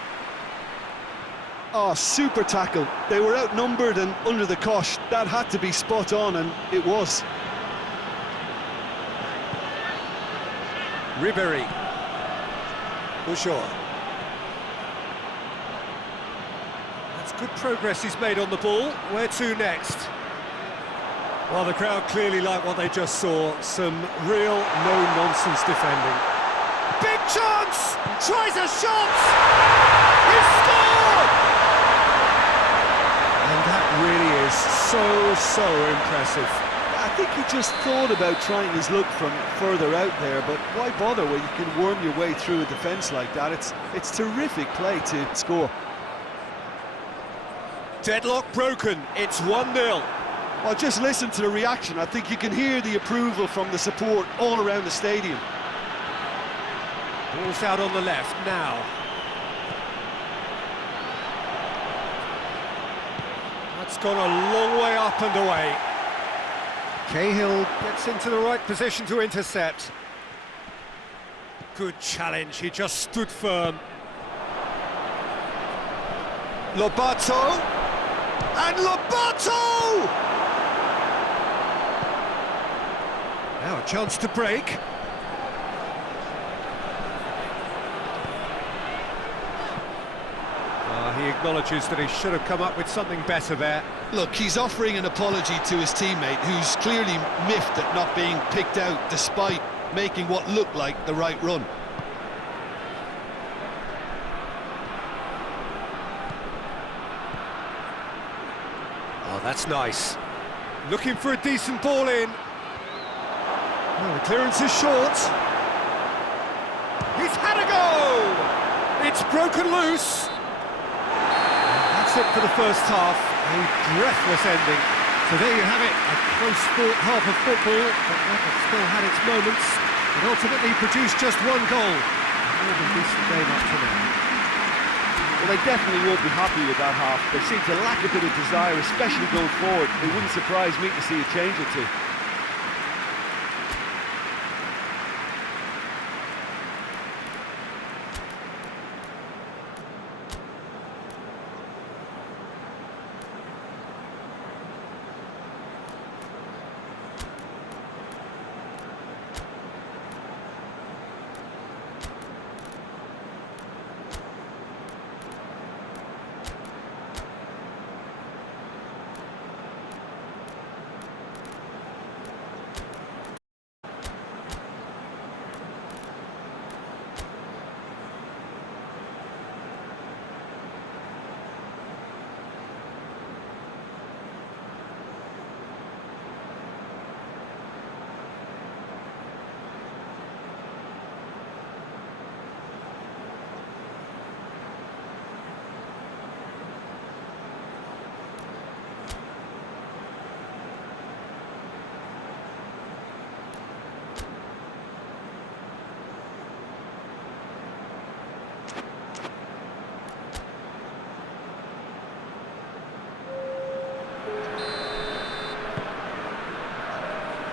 Oh, super tackle. They were outnumbered and under the cosh. That had to be spot on, and it was. Ribéry. Bouchard. That's good progress he's made on the ball. Where to next? Well, the crowd clearly like what they just saw. Some real no-nonsense defending. Big chance! Tries a shot! He scored! And that really is so impressive. I think he just thought about trying his luck from further out there, but why bother when you can worm your way through a defence like that? It's terrific play to score. Deadlock broken, it's 1-0. Well, just listen to the reaction. I think you can hear the approval from the support all around the stadium. Ball's out on the left now. That's gone a long way up and away. Cahill gets into the right position to intercept. Good challenge, he just stood firm. Lobato! And Lobato! Now a chance to break. He acknowledges that he should have come up with something better there. Look, he's offering an apology to his teammate, who's clearly miffed at not being picked out despite making what looked like the right run. Oh, that's nice. Looking for a decent ball in. Oh, the clearance is short. He's had a go! It's broken loose. That's it for the first half. A breathless ending. So there you have it, a close-fought half of football, but one that still had its moments. It ultimately produced just one goal. More than decent game up to now. Well, they definitely won't be happy with that half. They seem to lack a bit of desire, especially going forward. It wouldn't surprise me to see a change or two.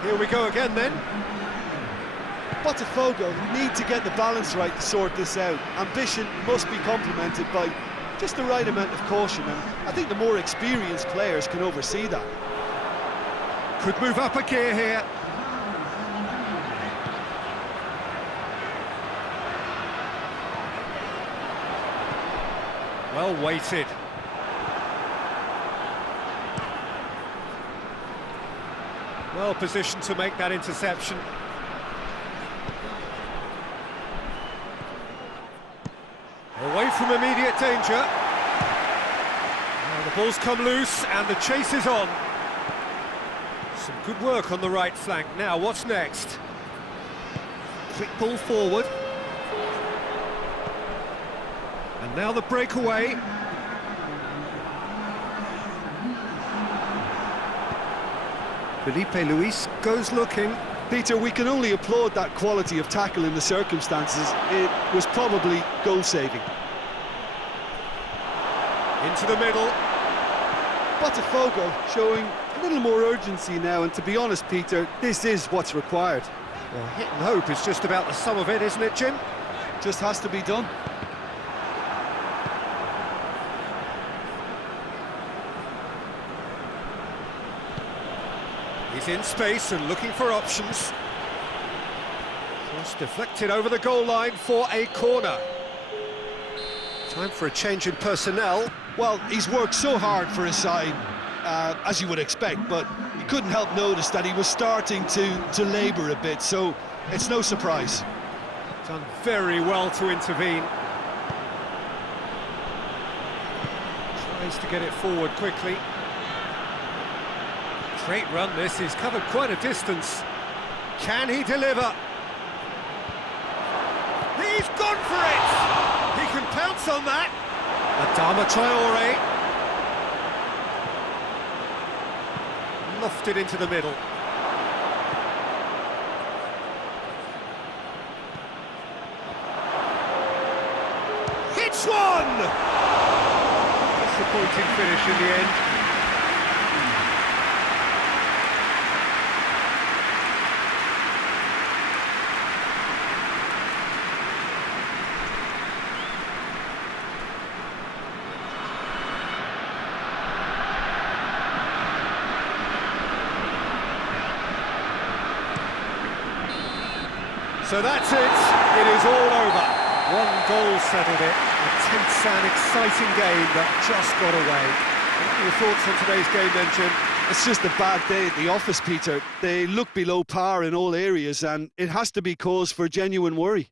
Here we go again then. Botafgo need to get the balance right to sort this out. Ambition must be complemented by just the right amount of caution, and I think the more experienced players can oversee that. Could move up a gear here. Well weighted. Well positioned to make that interception. Away from immediate danger. Now the ball's come loose and the chase is on. Some good work on the right flank. Now what's next? Quick ball forward. And now the breakaway. Felipe Luis goes looking. Peter, we can only applaud that quality of tackle in the circumstances. It was probably goal-saving. Into the middle. Botafgo showing a little more urgency now, and to be honest, Peter, this is what's required. Well, hit and hope is just about the sum of it, isn't it, Jim? Just has to be done. He's in space and looking for options. Cross deflected over the goal line for a corner. Time for a change in personnel. Well, he's worked so hard for his side, as you would expect, but you couldn't help notice that he was starting to labour a bit, so it's no surprise. Done very well to intervene. Tries to get it forward quickly. Great run this, he's covered quite a distance. Can he deliver? He's gone for it! He can pounce on that. Adama Traore. Lofted into the middle. Hits one! Disappointing finish in the end. So that's it, it is all over. One goal settled it, a tense and exciting game that just got away. What are your thoughts on today's game then, Jim? It's just a bad day at the office, Peter. They look below par in all areas, and it has to be cause for genuine worry.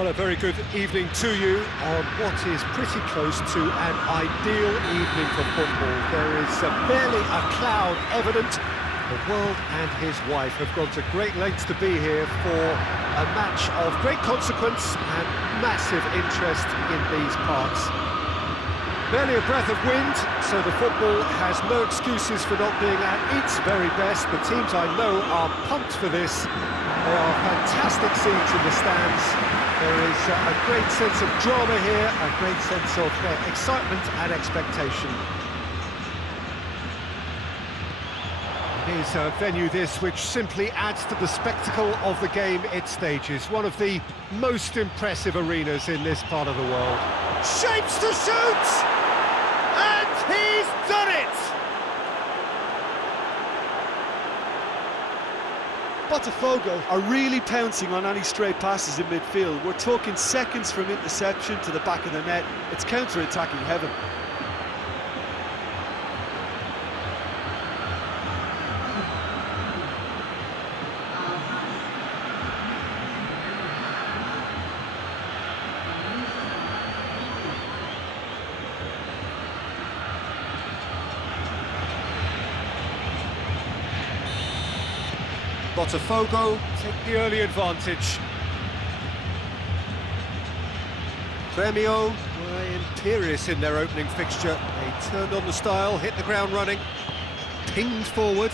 Well, a very good evening to you on what is pretty close to an ideal evening for football. There is barely a cloud evident. The world and his wife have gone to great lengths to be here for a match of great consequence and massive interest in these parts. Barely a breath of wind, so the football has no excuses for not being at its very best. The teams I know are pumped for this. There are fantastic scenes in the stands. There is a great sense of drama here, a great sense of excitement and expectation. It is a venue this which simply adds to the spectacle of the game it stages. One of the most impressive arenas in this part of the world. Shapes to shoot! And he's done it! Botafgo are really pouncing on any stray passes in midfield. We're talking seconds from interception to the back of the net. It's counter-attacking heaven. Botafgo take the early advantage. Campeao were imperious in their opening fixture. They turned on the style, hit the ground running, pinged forward.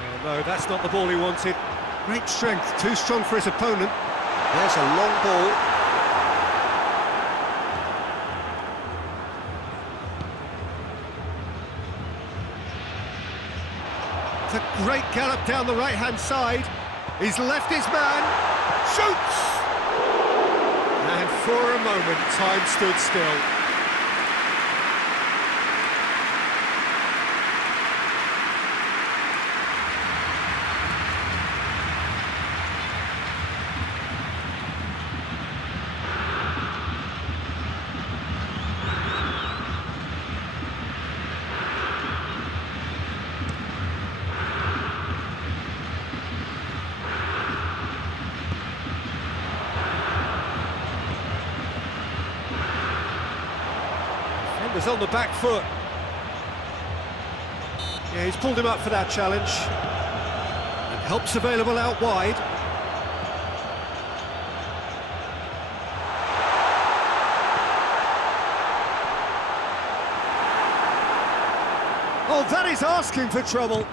Oh no, that's not the ball he wanted. Great strength, too strong for his opponent. There's a long ball. A great gallop down the right-hand side. He's left his man, shoots! And for a moment, time stood still. Was on the back foot. Yeah, he's pulled him up for that challenge. And help's available out wide. Oh, that is asking for trouble.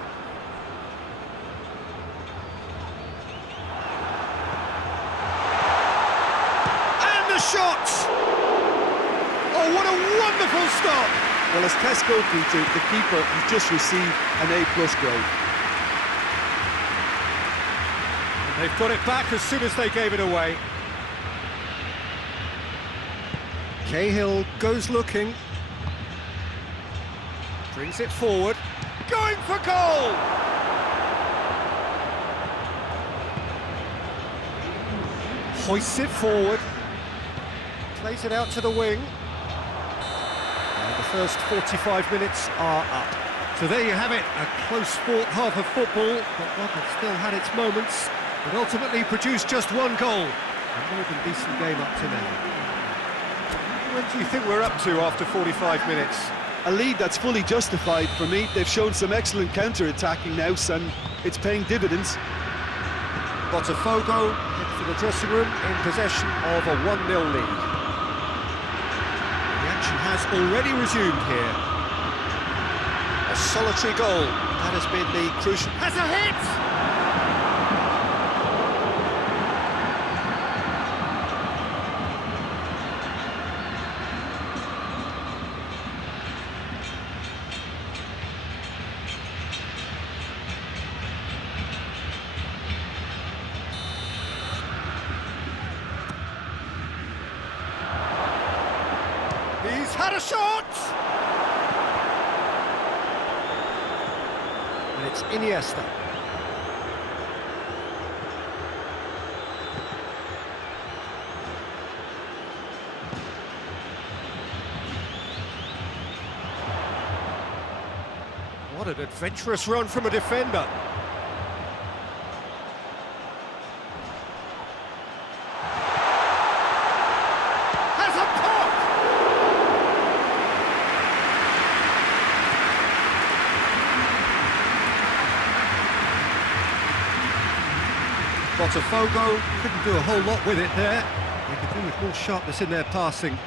And the shot! Oh, what a wonderful stop! Well, as Tesco featured, the keeper has just received an A+ grade. And they've got it back as soon as they gave it away. Cahill goes looking. Brings it forward. Going for goal! Hoists it forward. Plays it out to the wing. And the first 45 minutes are up. So there you have it, a close-fought half of football, but one that still had its moments, but ultimately produced just one goal. A more than decent game up to now. When do you think we're up to after 45 minutes? A lead that's fully justified for me. They've shown some excellent counter-attacking now, and it's paying dividends. Botafgo head for the dressing room in possession of a 1-0 lead. The action has already resumed here. A solitary goal, that has been the crucial... Has a hit! He's had a shot! And it's Iniesta. What an adventurous run from a defender. Botafgo couldn't do a whole lot with it there. They could do with more sharpness in their passing.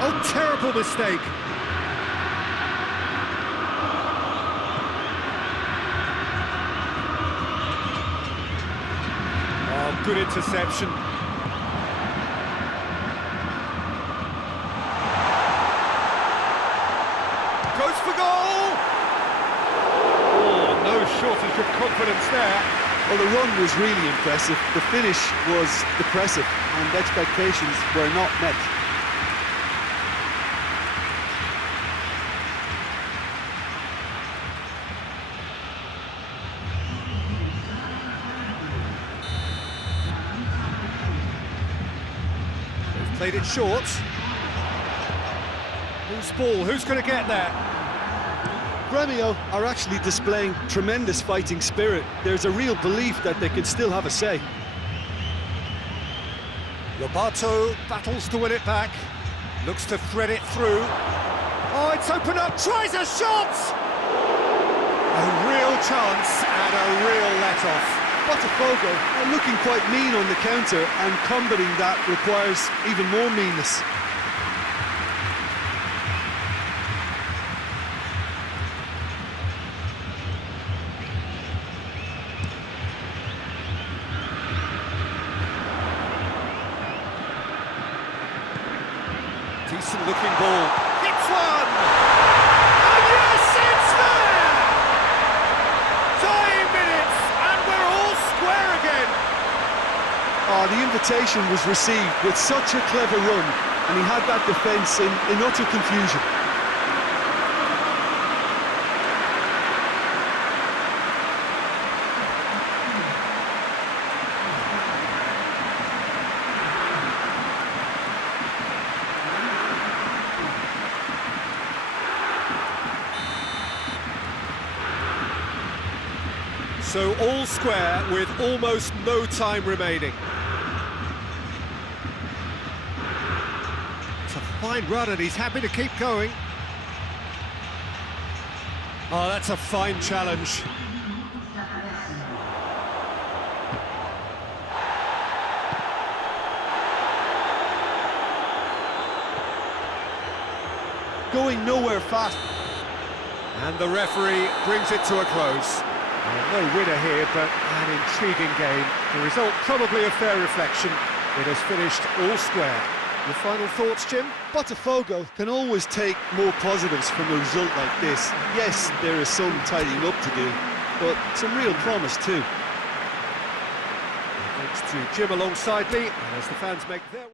Oh, terrible mistake. Oh, good interception. Goes for goal! Oh, no shortage of confidence there. Well, the run was really impressive. The finish was depressive, and expectations were not met. They've played it short. Whose ball? Who's going to get there? Campeao are actually displaying tremendous fighting spirit. There's a real belief that they can still have a say. Lobato battles to win it back. Looks to thread it through. Oh, it's opened up. Tries a shot! A real chance and a real let-off. Botafgo are looking quite mean on the counter, and combating that requires even more meanness. Decent looking ball. Hits one! And yes, it's there! Dying minutes, and we're all square again. Oh, the invitation was received with such a clever run, and he had that defence in utter confusion. So all square with almost no time remaining. It's a fine run and he's happy to keep going. Oh, that's a fine challenge. Going nowhere fast. And the referee brings it to a close. Well, no winner here, but an intriguing game. The result probably a fair reflection. It has finished all square. Your final thoughts, Jim? Botafgo can always take more positives from a result like this. Yes, there is some tidying up to do, but some real promise too. Thanks to Jim alongside me, and as the fans make their...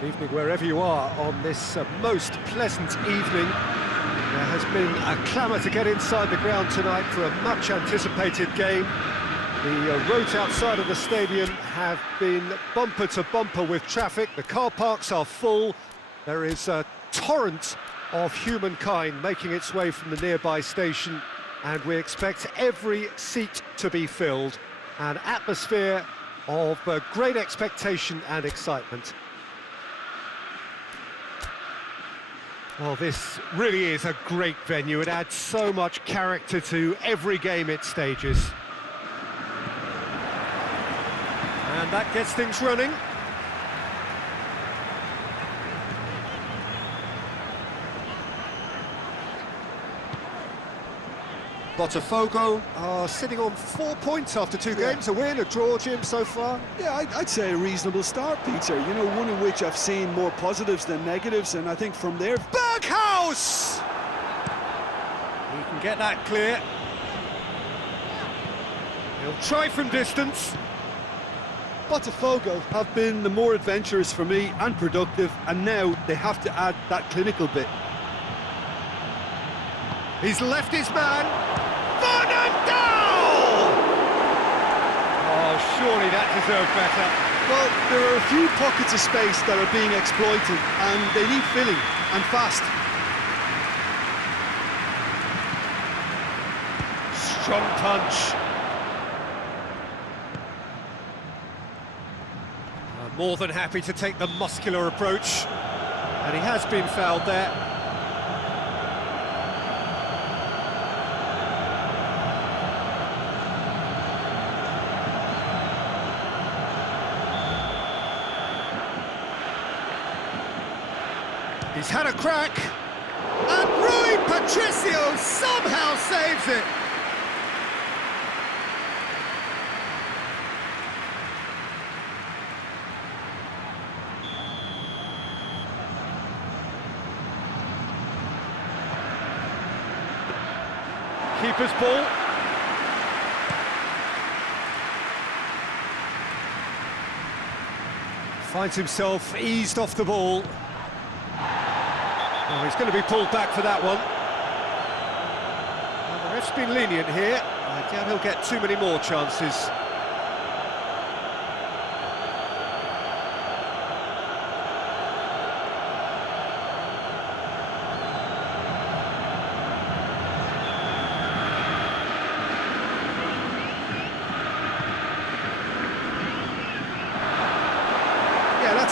Good evening wherever you are on this most pleasant evening. There has been a clamour to get inside the ground tonight for a much-anticipated game. The roads outside of the stadium have been bumper to bumper with traffic. The car parks are full. There is a torrent of humankind making its way from the nearby station, and we expect every seat to be filled. An atmosphere of great expectation and excitement. Well, this really is a great venue. It adds so much character to every game it stages. And that gets things running. Botafgo are sitting on 4 points after two games, a win, a draw, Jim, so far. Yeah, I'd say a reasonable start, Peter. You know, one of which I've seen more positives than negatives, and I think from there... Berghaus! He can get that clear. He'll try from distance. Botafgo have been the more adventurous for me and productive, and now they have to add that clinical bit. He's left his man. Oh, surely that deserved better. Well, there are a few pockets of space that are being exploited, and they need filling, and fast. Strong punch. More than happy to take the muscular approach, and he has been fouled there. He's had a crack, and Rui Patricio somehow saves it. Keeper's ball. Finds himself eased off the ball. Oh, he's going to be pulled back for that one. Well, the ref's been lenient here. I doubt he'll get too many more chances.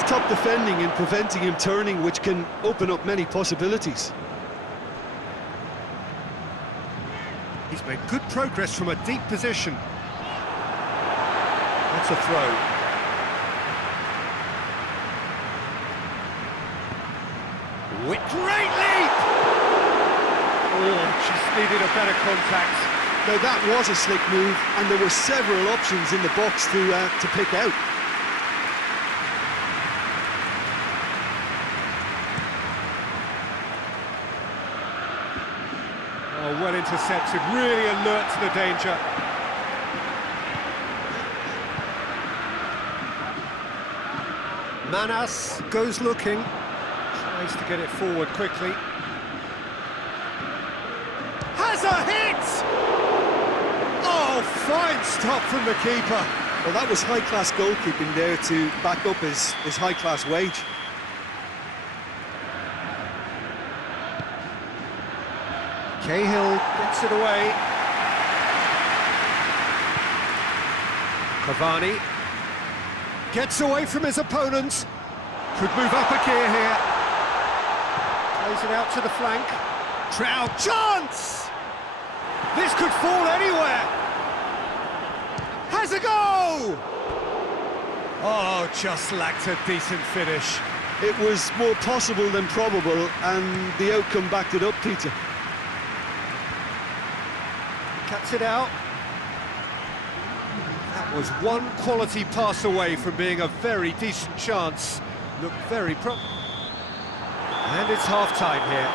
Top defending and preventing him turning, which can open up many possibilities. He's made good progress from a deep position. That's a throw. Great leap! Oh, just needed a better contact. Now that was a slick move, and there were several options in the box to pick out. Oh, well intercepted, really alert to the danger. Manas goes looking, tries to get it forward quickly. Has a hit! Oh, fine stop from the keeper. Well, that was high-class goalkeeping there to back up his high-class wage. Cahill gets it away. Cavani gets away from his opponent. Could move up a gear here. Plays it out to the flank. Trout, chance! This could fall anywhere. Has a go! Oh, just lacked a decent finish. It was more possible than probable, and the outcome backed it up, Peter. Cuts it out. That was one quality pass away from being a very decent chance. Looked very and it's half-time here.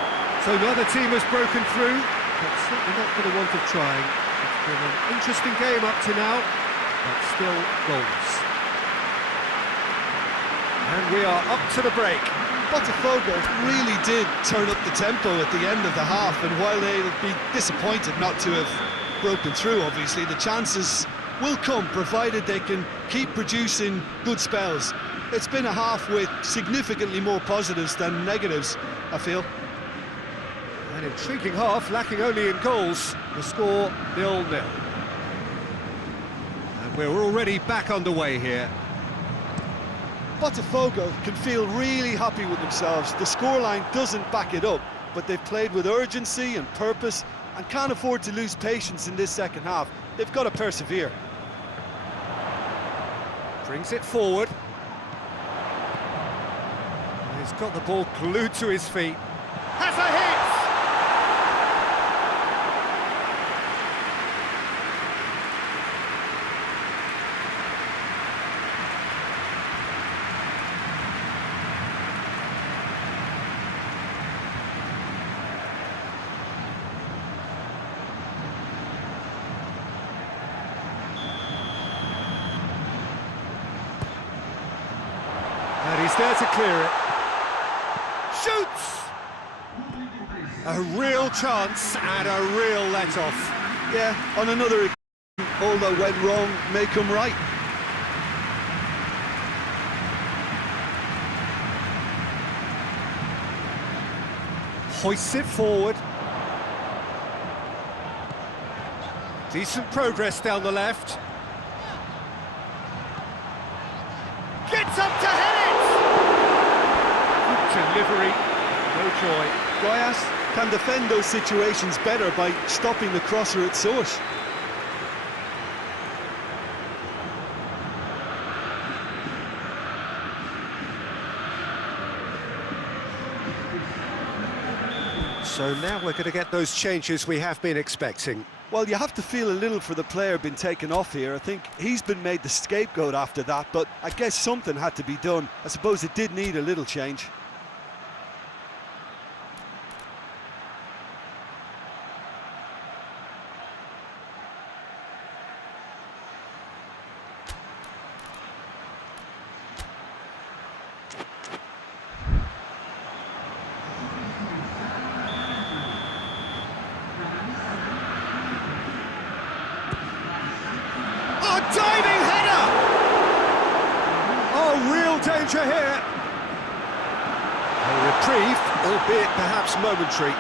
So neither team has broken through, but certainly not for the want of trying. It's been an interesting game up to now, but still goals. And we are up to the break. Botafogo really did turn up the tempo at the end of the half, and while they'll be disappointed not to have broken through, obviously, the chances will come, provided they can keep producing good spells. It's been a half with significantly more positives than negatives, I feel. An intriguing half, lacking only in goals. The score 0-0. And we're already back underway here. Botafogo can feel really happy with themselves. The scoreline doesn't back it up, but they've played with urgency and purpose and can't afford to lose patience in this second half. They've got to persevere. Brings it forward. He's got the ball glued to his feet. Has a hit! And he's there to clear it. Shoots! A real chance and a real let-off. Yeah, on another occasion, all that went wrong may come right. Hoists it forward. Decent progress down the left. Gets up to hit it! Good delivery, no joy. Goiás can defend those situations better by stopping the crosser at source. So now we're going to get those changes we have been expecting. Well, you have to feel a little for the player being taken off here. I think he's been made the scapegoat after that, but I guess something had to be done. I suppose it did need a little change. Diving header! Oh, real danger here. A reprieve, albeit perhaps momentary.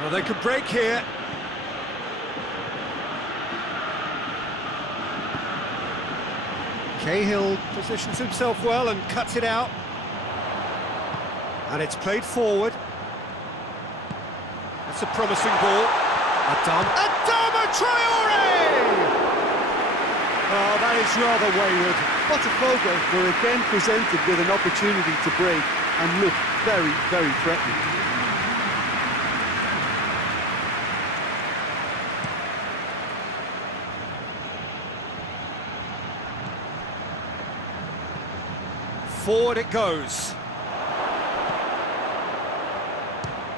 Well, they could break here. Cahill positions himself well and cuts it out. And it's played forward. That's a promising ball. Adama Traore! Oh, that is rather wayward. Botafogo were again presented with an opportunity to break and look very, very threatening. Forward it goes.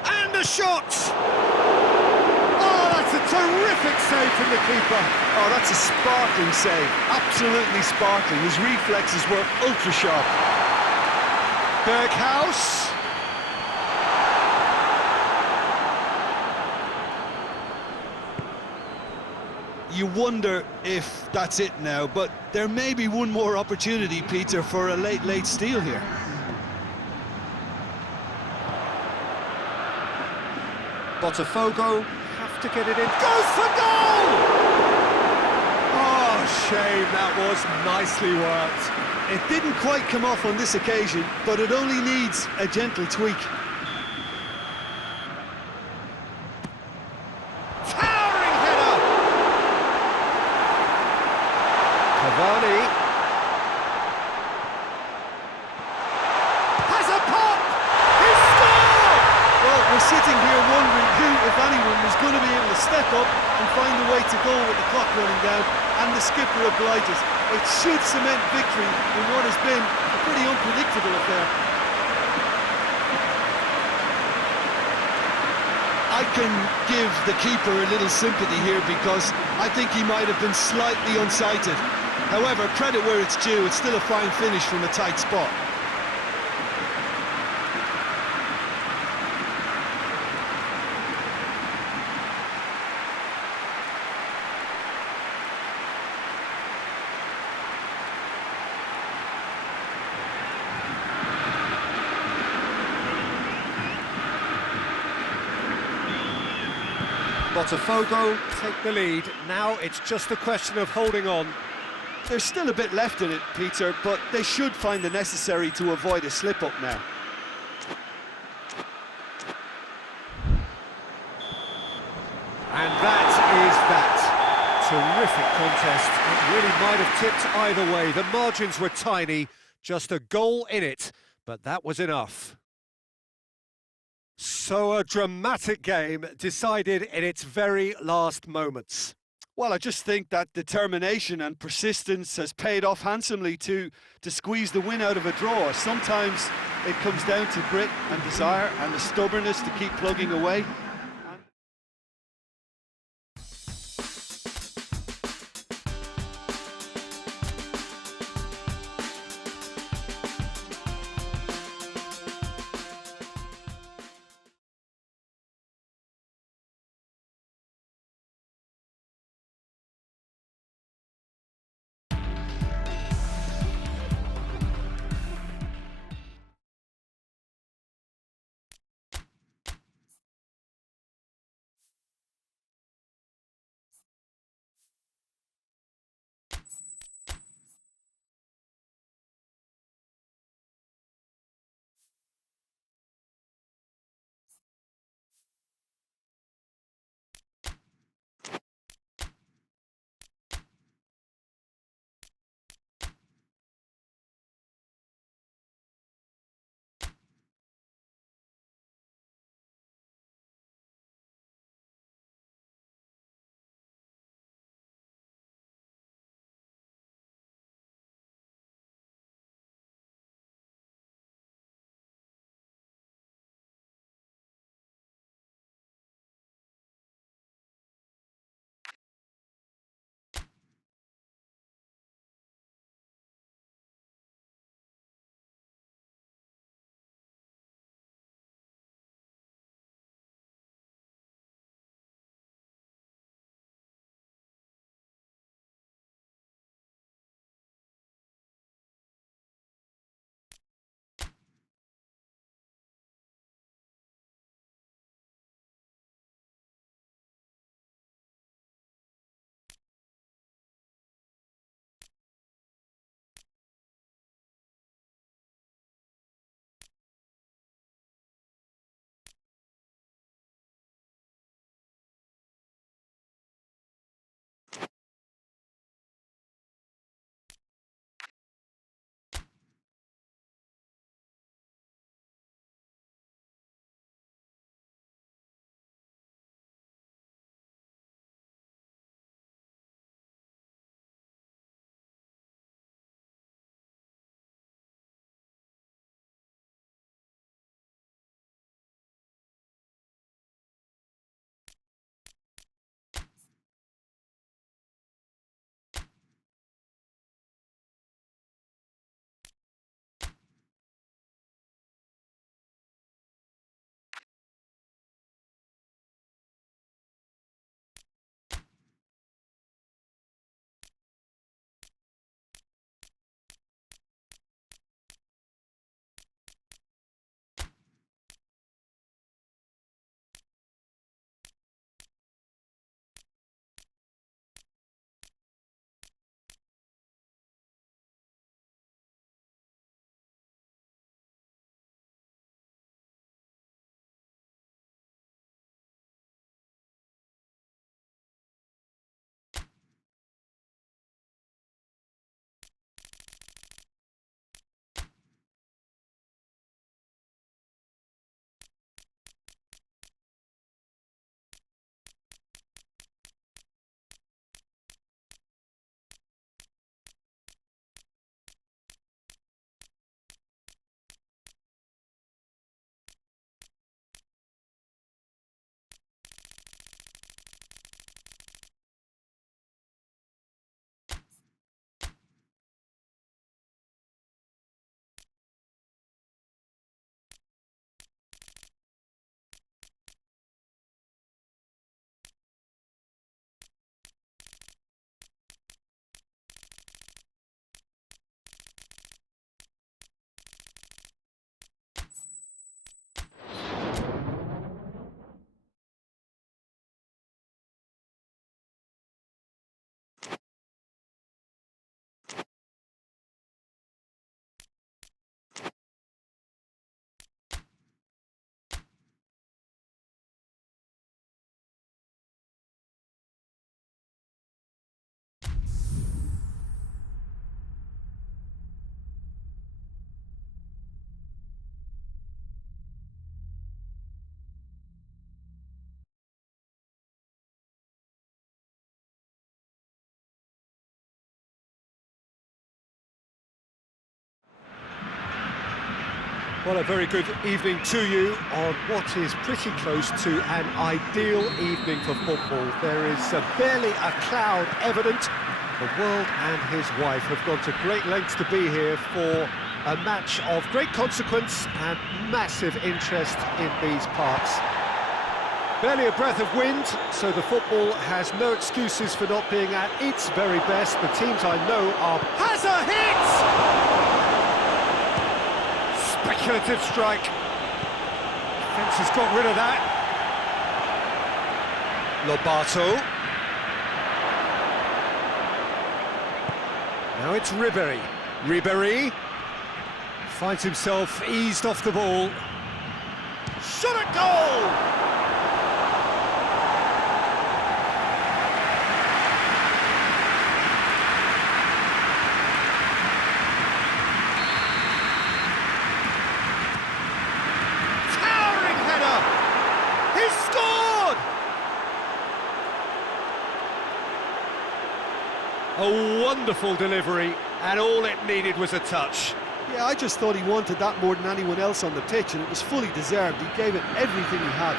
And a shot! A terrific save from the keeper. Oh, that's a sparkling save. Absolutely sparkling. His reflexes were ultra sharp. Berghaus. You wonder if that's it now, but there may be one more opportunity, Peter, for a late steal here. Botafogo have to get it in. Goes for goal! Oh, shame, that was nicely worked. It didn't quite come off on this occasion, but it only needs a gentle tweak. Towering header! Cavani has a pop! He scored! Well, we're sitting here wondering who, if anyone, was going to be able to step up and find a way to goal with the clock running down, and the skipper obliges. It should cement victory in what has been a pretty unpredictable affair. I can give the keeper a little sympathy here because I think he might have been slightly unsighted. However, credit where it's due, it's still a fine finish from a tight spot. Botafgo take the lead. Now it's just a question of holding on. There's still a bit left in it, Peter, but they should find the necessary to avoid a slip-up now. And that is that. Terrific contest. It really might have tipped either way. The margins were tiny, just a goal in it, but that was enough. So a dramatic game decided in its very last moments. Well, I just think that determination and persistence has paid off handsomely to squeeze the win out of a draw. Sometimes it comes down to grit and desire and the stubbornness to keep plugging away. Well, a very good evening to you on what is pretty close to an ideal evening for football. There is barely a cloud evident. The world and his wife have gone to great lengths to be here for a match of great consequence and massive interest in these parts. Barely a breath of wind, so the football has no excuses for not being at its very best. The teams I know are... Has a hit! Speculative strike. Defence has got rid of that. Lobato. Now it's Ribéry. Ribéry finds himself eased off the ball. Shot at goal! A wonderful delivery, and all it needed was a touch. Yeah, I just thought he wanted that more than anyone else on the pitch, and it was fully deserved. He gave it everything he had.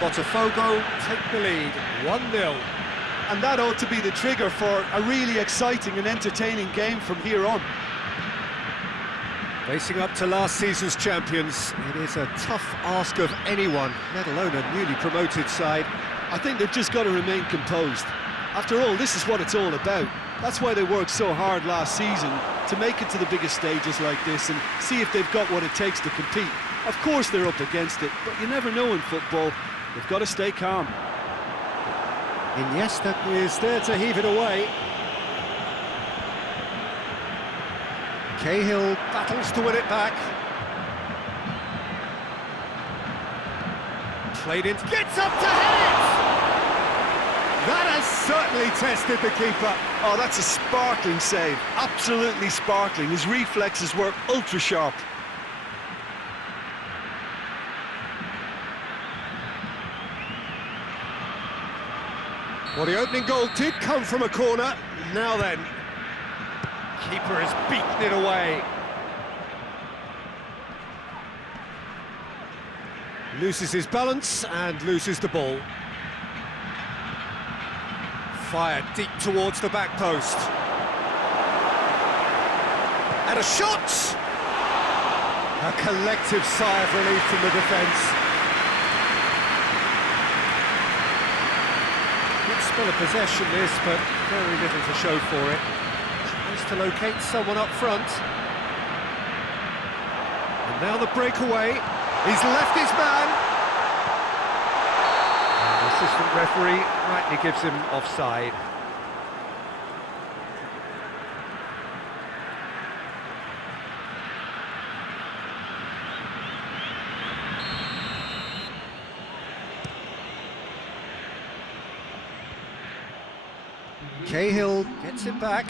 Botafgo take the lead, 1-0. And that ought to be the trigger for a really exciting and entertaining game from here on. Facing up to last season's champions, it is a tough ask of anyone, let alone a newly promoted side. I think they've just got to remain composed. After all, this is what it's all about. That's why they worked so hard last season, to make it to the biggest stages like this and see if they've got what it takes to compete. Of course they're up against it, but you never know in football. They've got to stay calm. Iniesta is there to heave it away. Cahill battles to win it back. Played in, gets up to head it! That has certainly tested the keeper. Oh, that's a sparkling save, absolutely sparkling. His reflexes were ultra sharp. Well, the opening goal did come from a corner. Now then, keeper has beaten it away. Loses his balance and loses the ball. Fired deep towards the back post. And a shot! A collective sigh of relief from the defence. Still a possession this, but very little to show for it. Tries to locate someone up front. And now the breakaway. He's left his man. And the assistant referee rightly gives him offside. Cahill gets it back.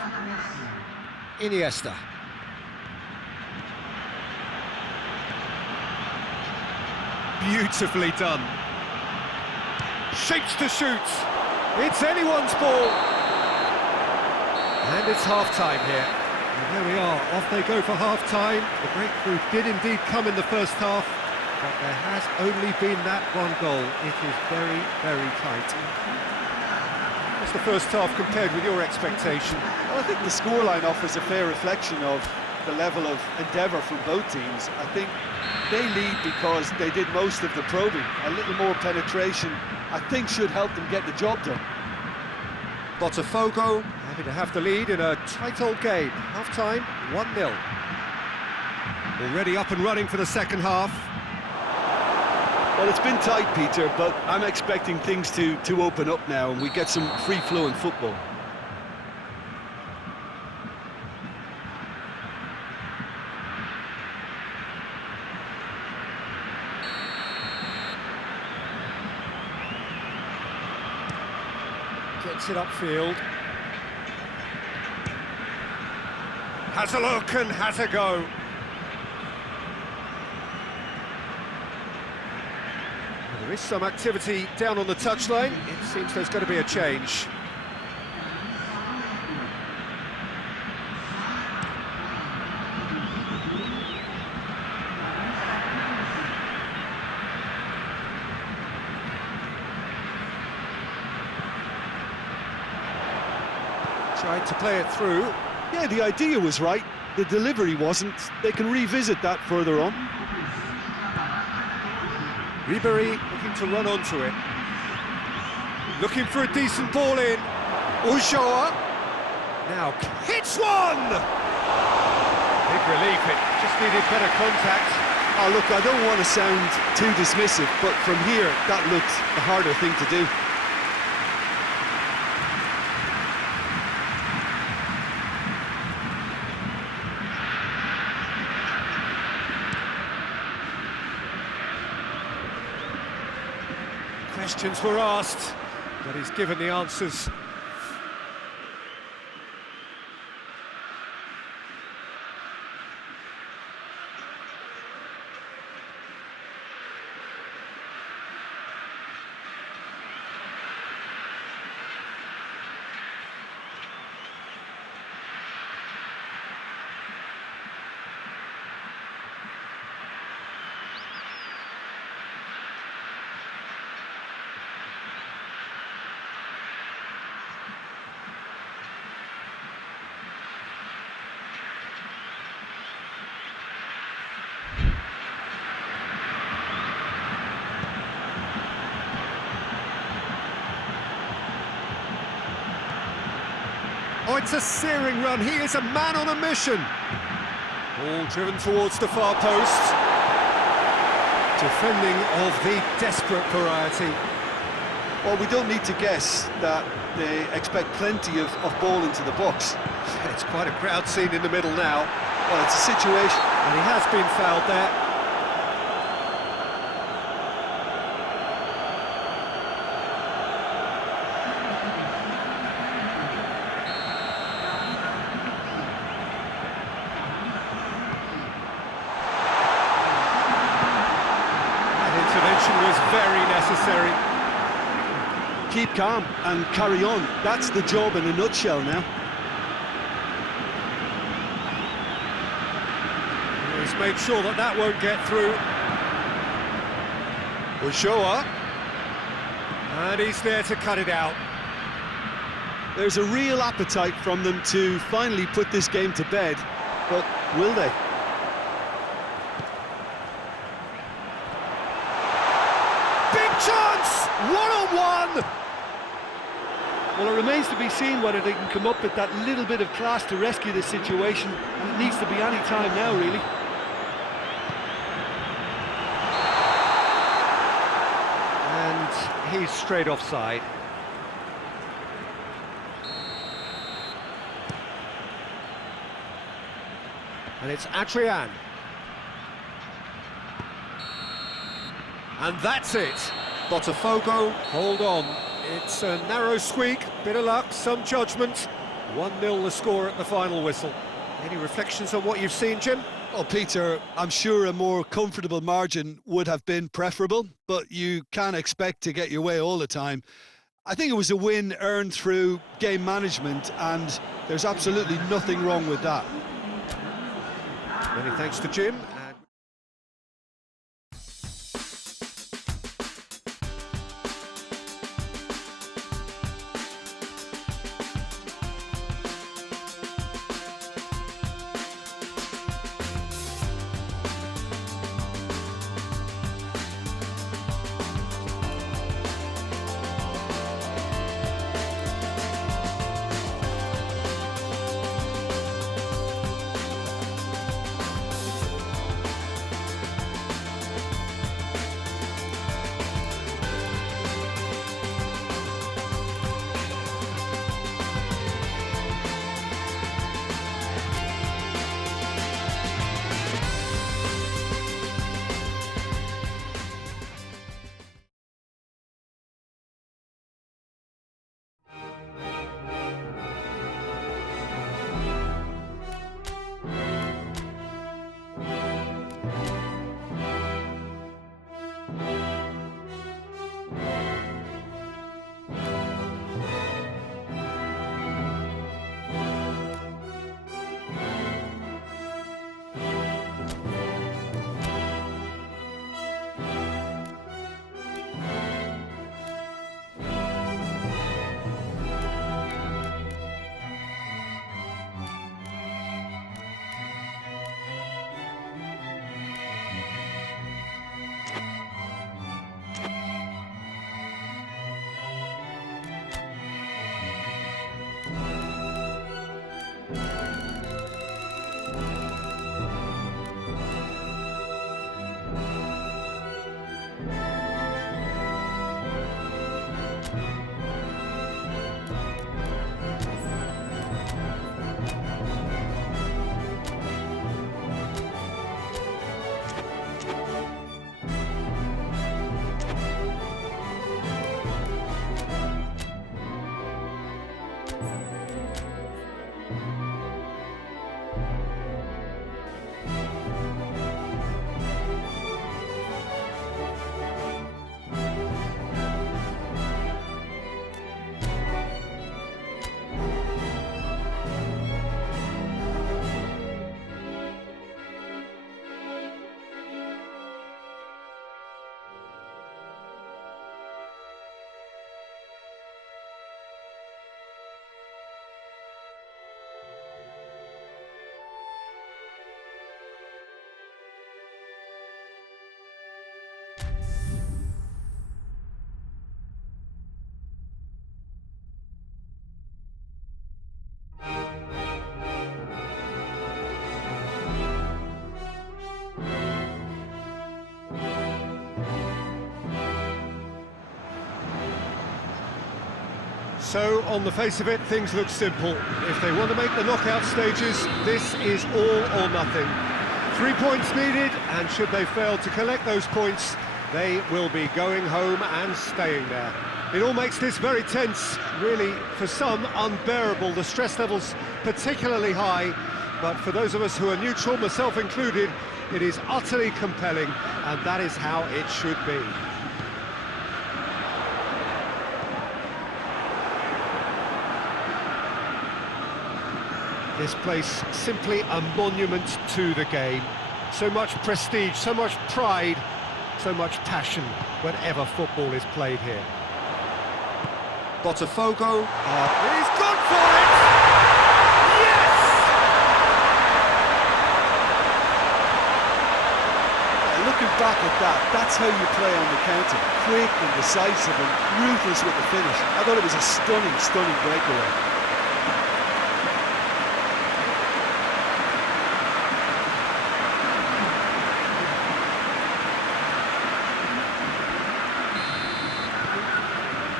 Iniesta. Beautifully done. Shapes to shoot. It's anyone's ball. And it's half-time here. And there we are, off they go for half-time. The breakthrough did indeed come in the first half, but there has only been that one goal. It is very, very tight. What's the first half compared with your expectation? Well, I think the scoreline offers a fair reflection of the level of endeavour from both teams. I think they lead because they did most of the probing. A little more penetration, I think, should help them get the job done. Botafgo happy to have the lead in a tight old game. Half-time, 1-0. Already up and running for the second half. Well, it's been tight, Peter, but I'm expecting things to open up now and we get some free-flowing football. Gets it upfield. Has a look and has a go. There is some activity down on the touchline. It seems there's going to be a change. Tried to play it through. Yeah, the idea was right. The delivery wasn't. They can revisit that further on. Ribery looking to run onto it. Looking for a decent ball in. Ulloa now hits one! Big relief, it just needed better contact. Oh, look, I don't want to sound too dismissive, but from here, that looked the harder thing to do. Questions were asked, but he's given the answers. Oh, it's a searing run. He is a man on a mission. Ball driven towards the far post. Defending of the desperate variety. Well, we don't need to guess that they expect plenty of ball into the box. It's quite a crowd scene in the middle now. Well, it's a situation. And he has been fouled there. Was very necessary. Keep calm and carry on. That's the job in a nutshell now. He's made sure that that won't get through. Ulloa. And he's there to cut it out. There's a real appetite from them to finally put this game to bed, but will they? Chance! One-on-one! Well, it remains to be seen whether they can come up with that little bit of class to rescue this situation, and it needs to be any time now, really. And he's straight offside. And it's Adrian. And that's it. Botafgo, hold on. It's a narrow squeak, bit of luck, some judgment. 1-0 the score at the final whistle. Any reflections on what you've seen, Jim? Well, Peter, I'm sure a more comfortable margin would have been preferable, but you can't expect to get your way all the time. I think it was a win earned through game management, and there's absolutely nothing wrong with that. Many thanks to Jim. So, on the face of it, things look simple. If they want to make the knockout stages, this is all or nothing. 3 points needed, and should they fail to collect those points, they will be going home and staying there. It all makes this very tense, really, for some, unbearable. The stress level's particularly high, but for those of us who are neutral, myself included, it is utterly compelling, and that is how it should be. This place simply a monument to the game. So much prestige, so much pride, so much passion whenever football is played here. Botafgo. He's gone for it! Yes! Looking back at that, that's how you play on the counter. Quick and decisive and ruthless with the finish. I thought it was a stunning, stunning breakaway.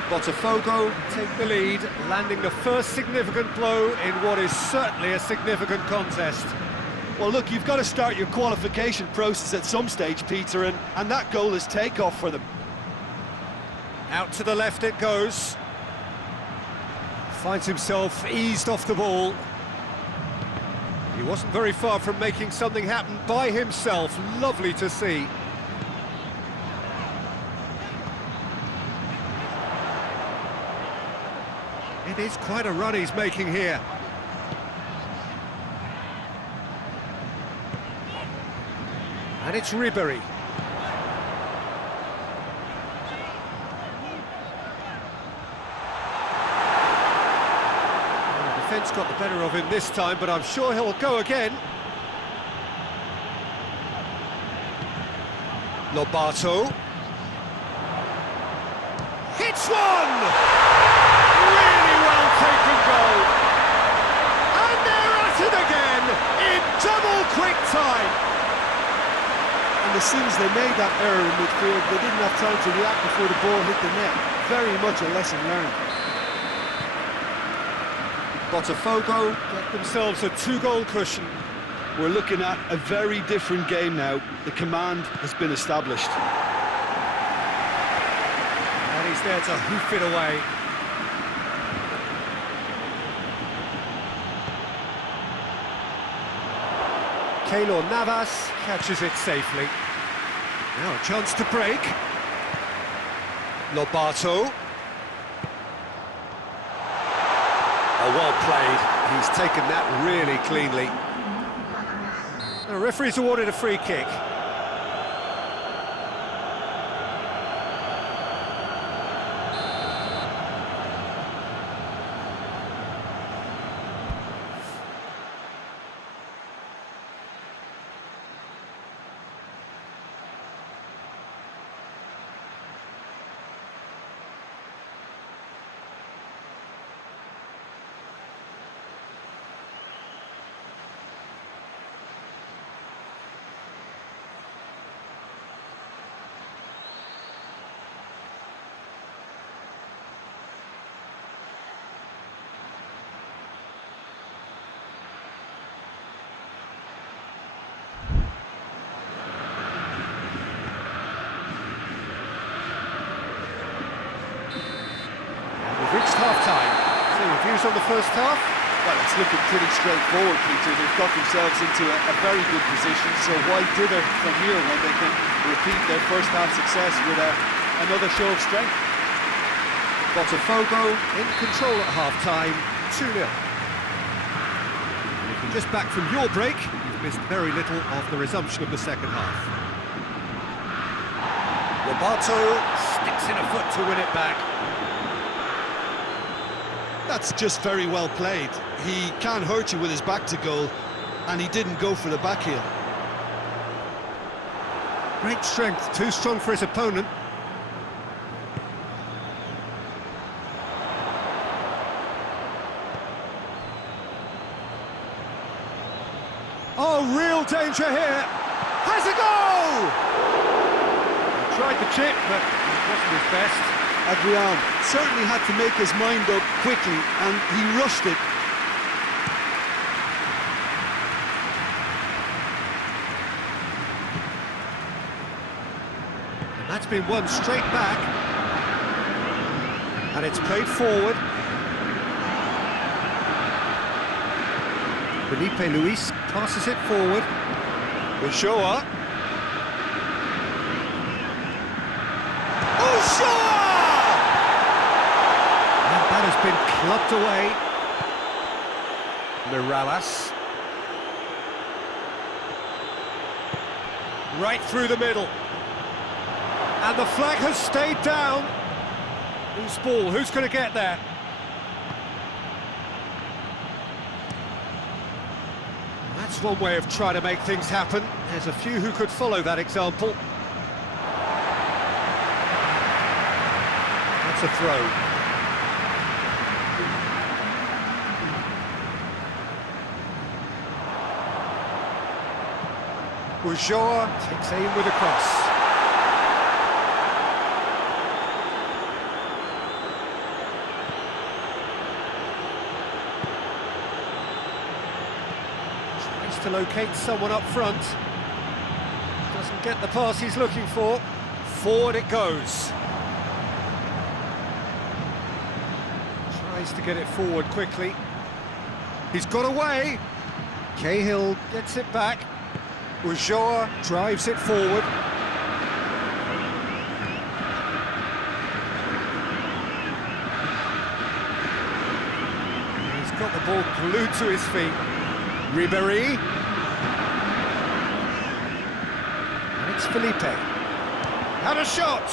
Botafgo Take the lead, landing the first significant blow in what is certainly a significant contest. Well, look, you've got to start your qualification process at some stage, Peter, and that goal is takeoff for them. Out to the left it goes. Finds himself eased off the ball. He wasn't very far from making something happen by himself. Lovely to see. It is quite a run he's making here. And it's Ribery. The defence got the better of him this time, but I'm sure he'll go again. Lobato. Hits one! Taken goal, and they're at it again in double quick time. And as soon as they made that error in midfield, they didn't have time to react before the ball hit the net. Very much a lesson learned. Botafgo Get themselves a 2-goal cushion. We're looking at a very different game now. The command has been established. And he's there to hoof it away. Keylor Navas catches it safely. Now a chance to break. Lobato. Oh, well played. He's taken that really cleanly. The referee's awarded a free kick. Reached half-time. So, views on the first half? Well, it's looking pretty straightforward, Peter. They've got themselves into a very good position, so why dither from here when they can repeat their first half success with another show of strength? Botafgo in control at half-time, 2-0. If you're just back from your break, you've missed very little of the resumption of the second half. Roberto sticks in a foot to win it back. That's just very well played. He can't hurt you with his back to goal, and he didn't go for the back heel. Great strength, too strong for his opponent. Oh, real danger here. Has a goal! He tried the chip, but it wasn't his best. Adrian certainly had to make his mind up quickly, and he rushed it. And that's been won straight back. And it's played forward. Felipe Luis passes it forward. Ulloa. And that has been clubbed away. Mirallas. Right through the middle. And the flag has stayed down. Whose ball? Who's going to get there? That's one way of trying to make things happen. There's a few who could follow that example. That's a throw. Ulloa takes aim with a cross. To locate someone up front. Doesn't get the pass he's looking for. Forward it goes. Tries to get it forward quickly. He's got away. Cahill gets it back. Ulloa drives it forward. He's got the ball glued to his feet. Ribéry. And it's Felipe. Had a shot!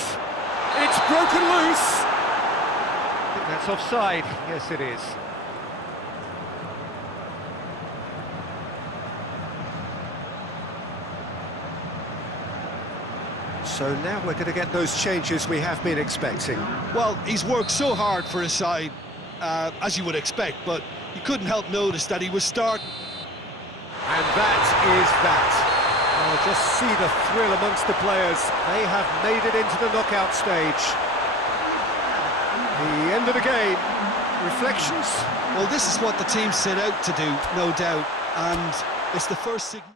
It's broken loose! I think that's offside. Yes, it is. So now we're going to get those changes we have been expecting. Well, he's worked so hard for his side, as you would expect, but you couldn't help notice that he was starting. And that is that. Oh, just see the thrill amongst the players. They have made it into the knockout stage. The end of the game. Reflections? Well, this is what the team set out to do, no doubt, and it's the first signal.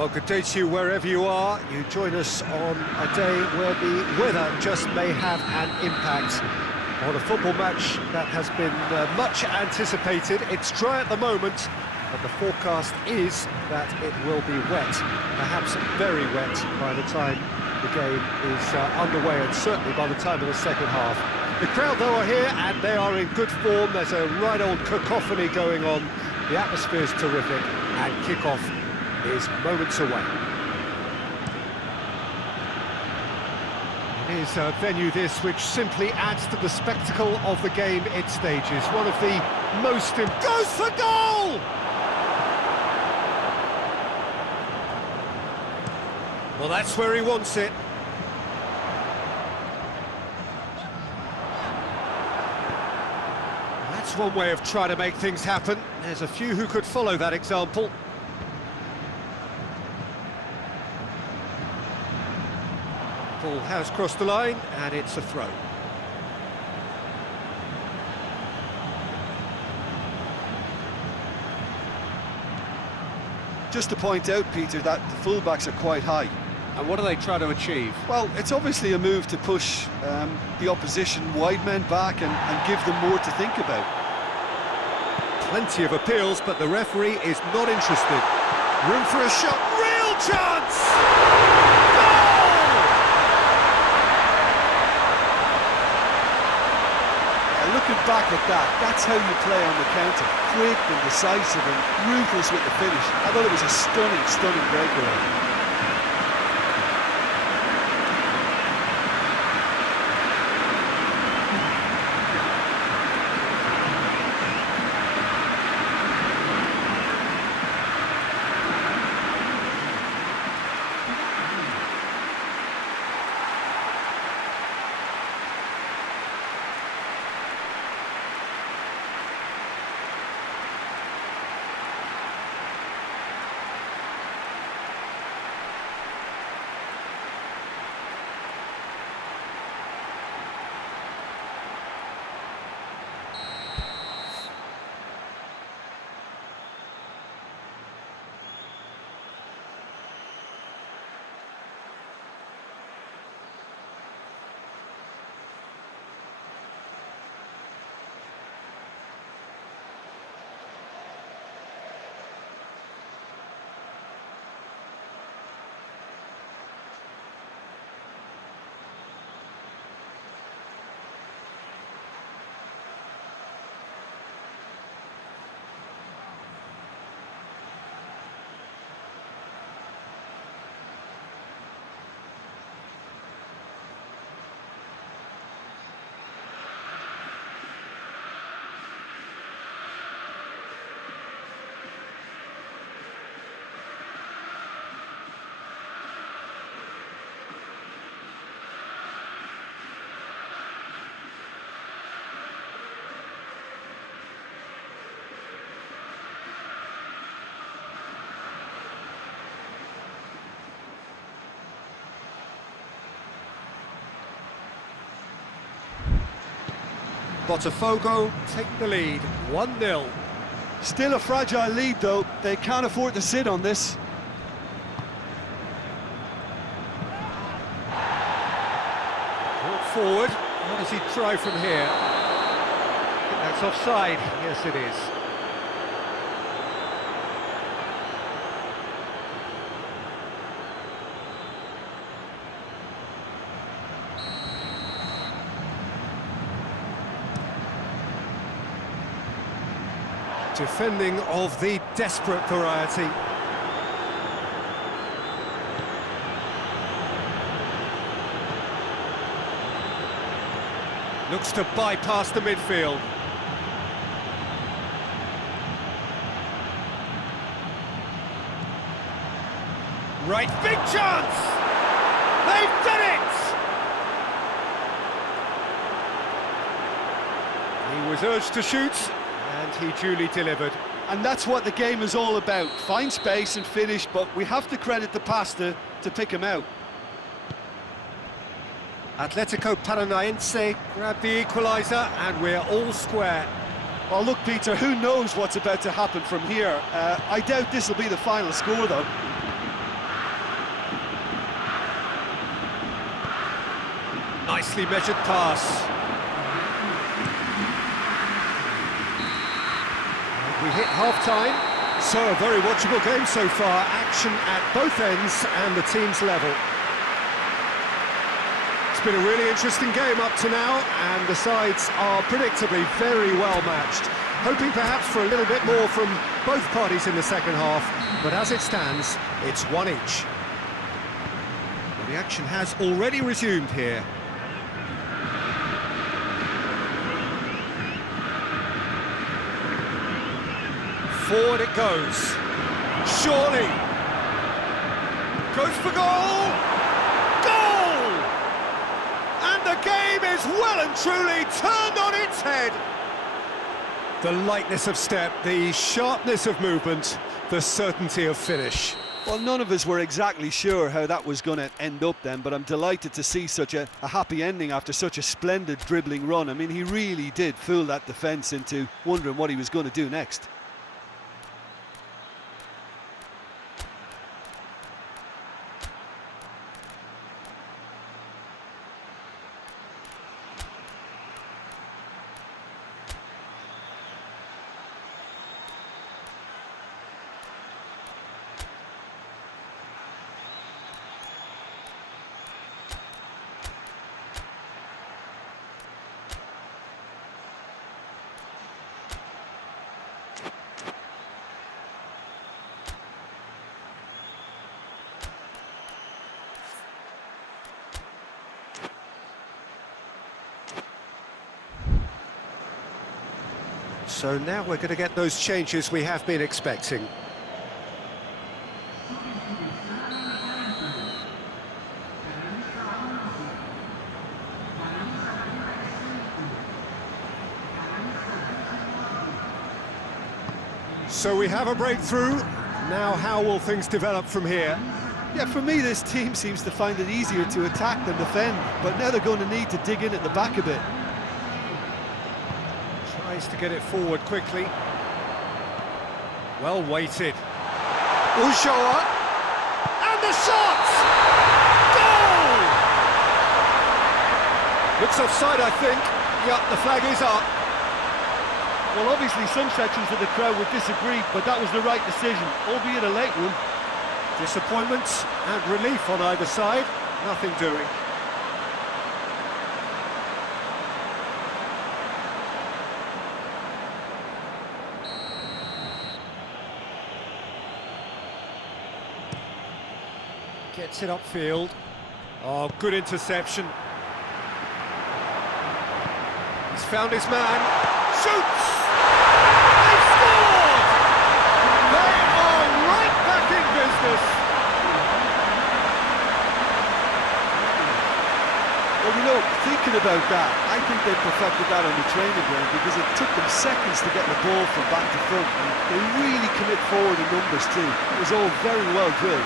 Well, good day to you wherever you are. You join us on a day where the weather just may have an impact on a football match that has been much anticipated. It's dry at the moment, but the forecast is that it will be wet, perhaps very wet by the time the game is underway, and certainly by the time of the second half. The crowd, though, are here, and they are in good form. There's a right old cacophony going on. The atmosphere's terrific, and kick-off is moments away. It is a venue this which simply adds to the spectacle of the game it stages. One of the most... Goes for goal! Well, that's where he wants it. That's one way of trying to make things happen. There's a few who could follow that example. Ball has crossed the line, and it's a throw. Just to point out, Peter, that the fullbacks are quite high. And what are they trying to achieve? Well, it's obviously a move to push the opposition wide men back and give them more to think about. Plenty of appeals, but the referee is not interested. Room for a shot. Real chance! Looking back at that, that's how you play on the counter. Quick and decisive and ruthless with the finish. I thought it was a stunning, stunning breakaway. Botafgo take the lead, 1-0. Still a fragile lead, though. They can't afford to sit on this. Brought forward. What does he try from here? I think that's offside. Yes, it is. Defending of the desperate variety. Looks to bypass the midfield. Right, big chance! They've done it! He was urged to shoot, and he duly delivered. And that's what the game is all about. Find space and finish, but we have to credit the passer to pick him out. Atletico Paranaense grabbed the equaliser, and we're all square. Well, look, Peter, who knows what's about to happen from here? I doubt this will be the final score, though. Nicely measured pass. We hit half-time, so a very watchable game so far. Action at both ends and the team's level. It's been a really interesting game up to now, and the sides are predictably very well matched. Hoping perhaps for a little bit more from both parties in the second half, but as it stands, it's one each. Well, the action has already resumed here. Forward it goes. Surely. Goes for goal. Goal! And the game is well and truly turned on its head. The lightness of step, the sharpness of movement, the certainty of finish. Well, none of us were exactly sure how that was going to end up then, but I'm delighted to see such a happy ending after such a splendid dribbling run. I mean, he really did fool that defence into wondering what he was going to do next. So now we're going to get those changes we have been expecting. So we have a breakthrough. Now how will things develop from here? Yeah, for me, this team seems to find it easier to attack than defend, but now they're going to need to dig in at the back a bit. Tries to get it forward quickly. Well weighted. Ulloa. And the shot! Goal! Looks offside, I think. Yep, the flag is up. Well, obviously some sections of the crowd would disagree, but that was the right decision, albeit a late one. Disappointment and relief on either side. Nothing doing. Gets it upfield. Oh, good interception. He's found his man. Shoots! They've scored! They are right back in business. Well, you know, thinking about that, I think they perfected that on the training ground because it took them seconds to get the ball from back to front. And they really commit forward in numbers too. It was all very well drilled.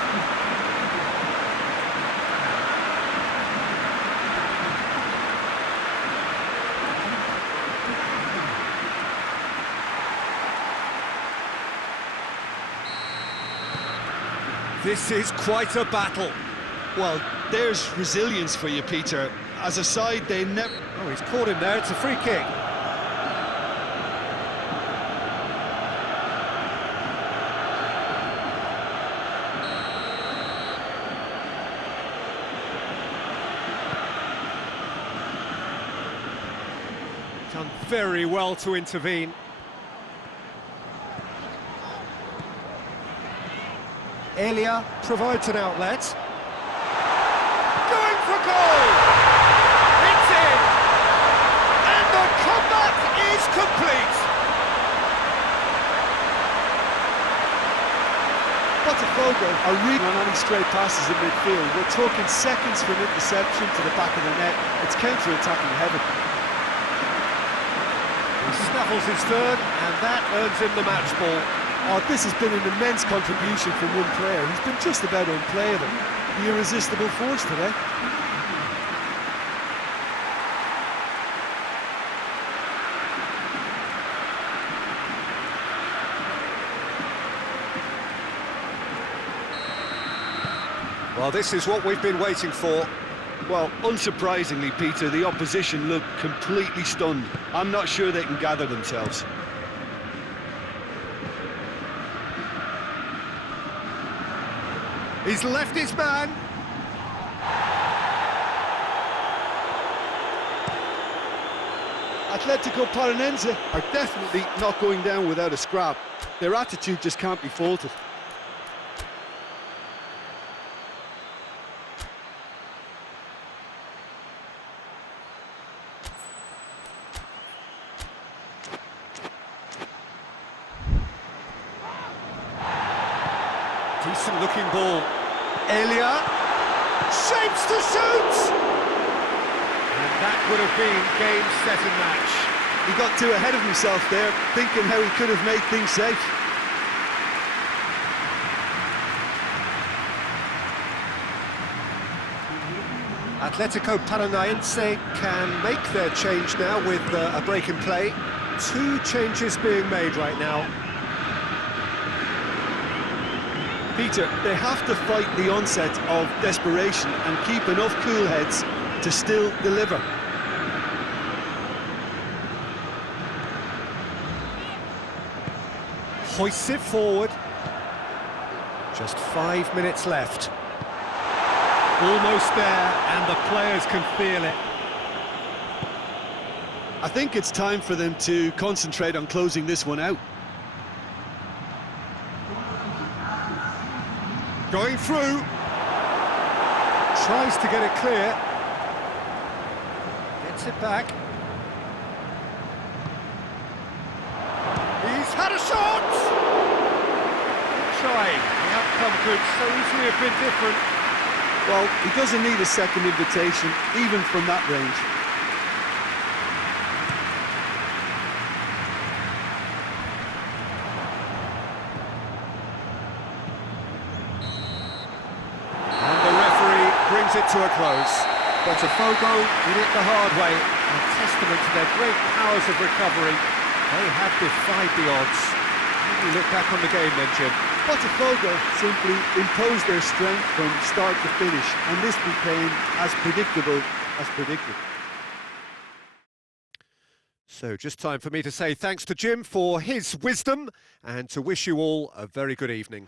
This is quite a battle. Well, there's resilience for you, Peter. As a side, they never... Oh, he's caught him there. It's a free kick. Done very well to intervene. Elia provides an outlet. Going for goal! It's in! And the comeback is complete! Botafgo are reading on any straight passes in midfield. We're talking seconds from interception to the back of the net. It's counter-attacking heaven. He snaffles his third, and that earns him the match ball. Oh, this has been an immense contribution from one player. He's been just about unplayable. The irresistible force today. Well, this is what we've been waiting for. Well, unsurprisingly, Peter, the opposition look completely stunned. I'm not sure they can gather themselves. He's left his man. Atletico Paranense are definitely not going down without a scrap. Their attitude just can't be faulted. Decent looking ball. Elia shapes to shoot! And that would have been game, set and match. He got too ahead of himself there, thinking how he could have made things safe. Atletico Paranaense can make their change now with a break in play. 2 changes being made right now. Peter, they have to fight the onset of desperation and keep enough cool heads to still deliver. Hoists it forward. Just 5 minutes left. Almost there, and the players can feel it. I think it's time for them to concentrate on closing this one out. Going through. Tries to get it clear. Gets it back. He's had a shot! Trying. The outcome could so easily have been different. Well, he doesn't need a second invitation, even from that range. And the referee brings it to a close. Botafgo did it the hard way, a testament to their great powers of recovery. They have defied the odds. When you look back on the game then, Jim. Botafogo simply imposed their strength from start to finish, and this became as predictable as predicted. So just time for me to say thanks to Jim for his wisdom and to wish you all a very good evening.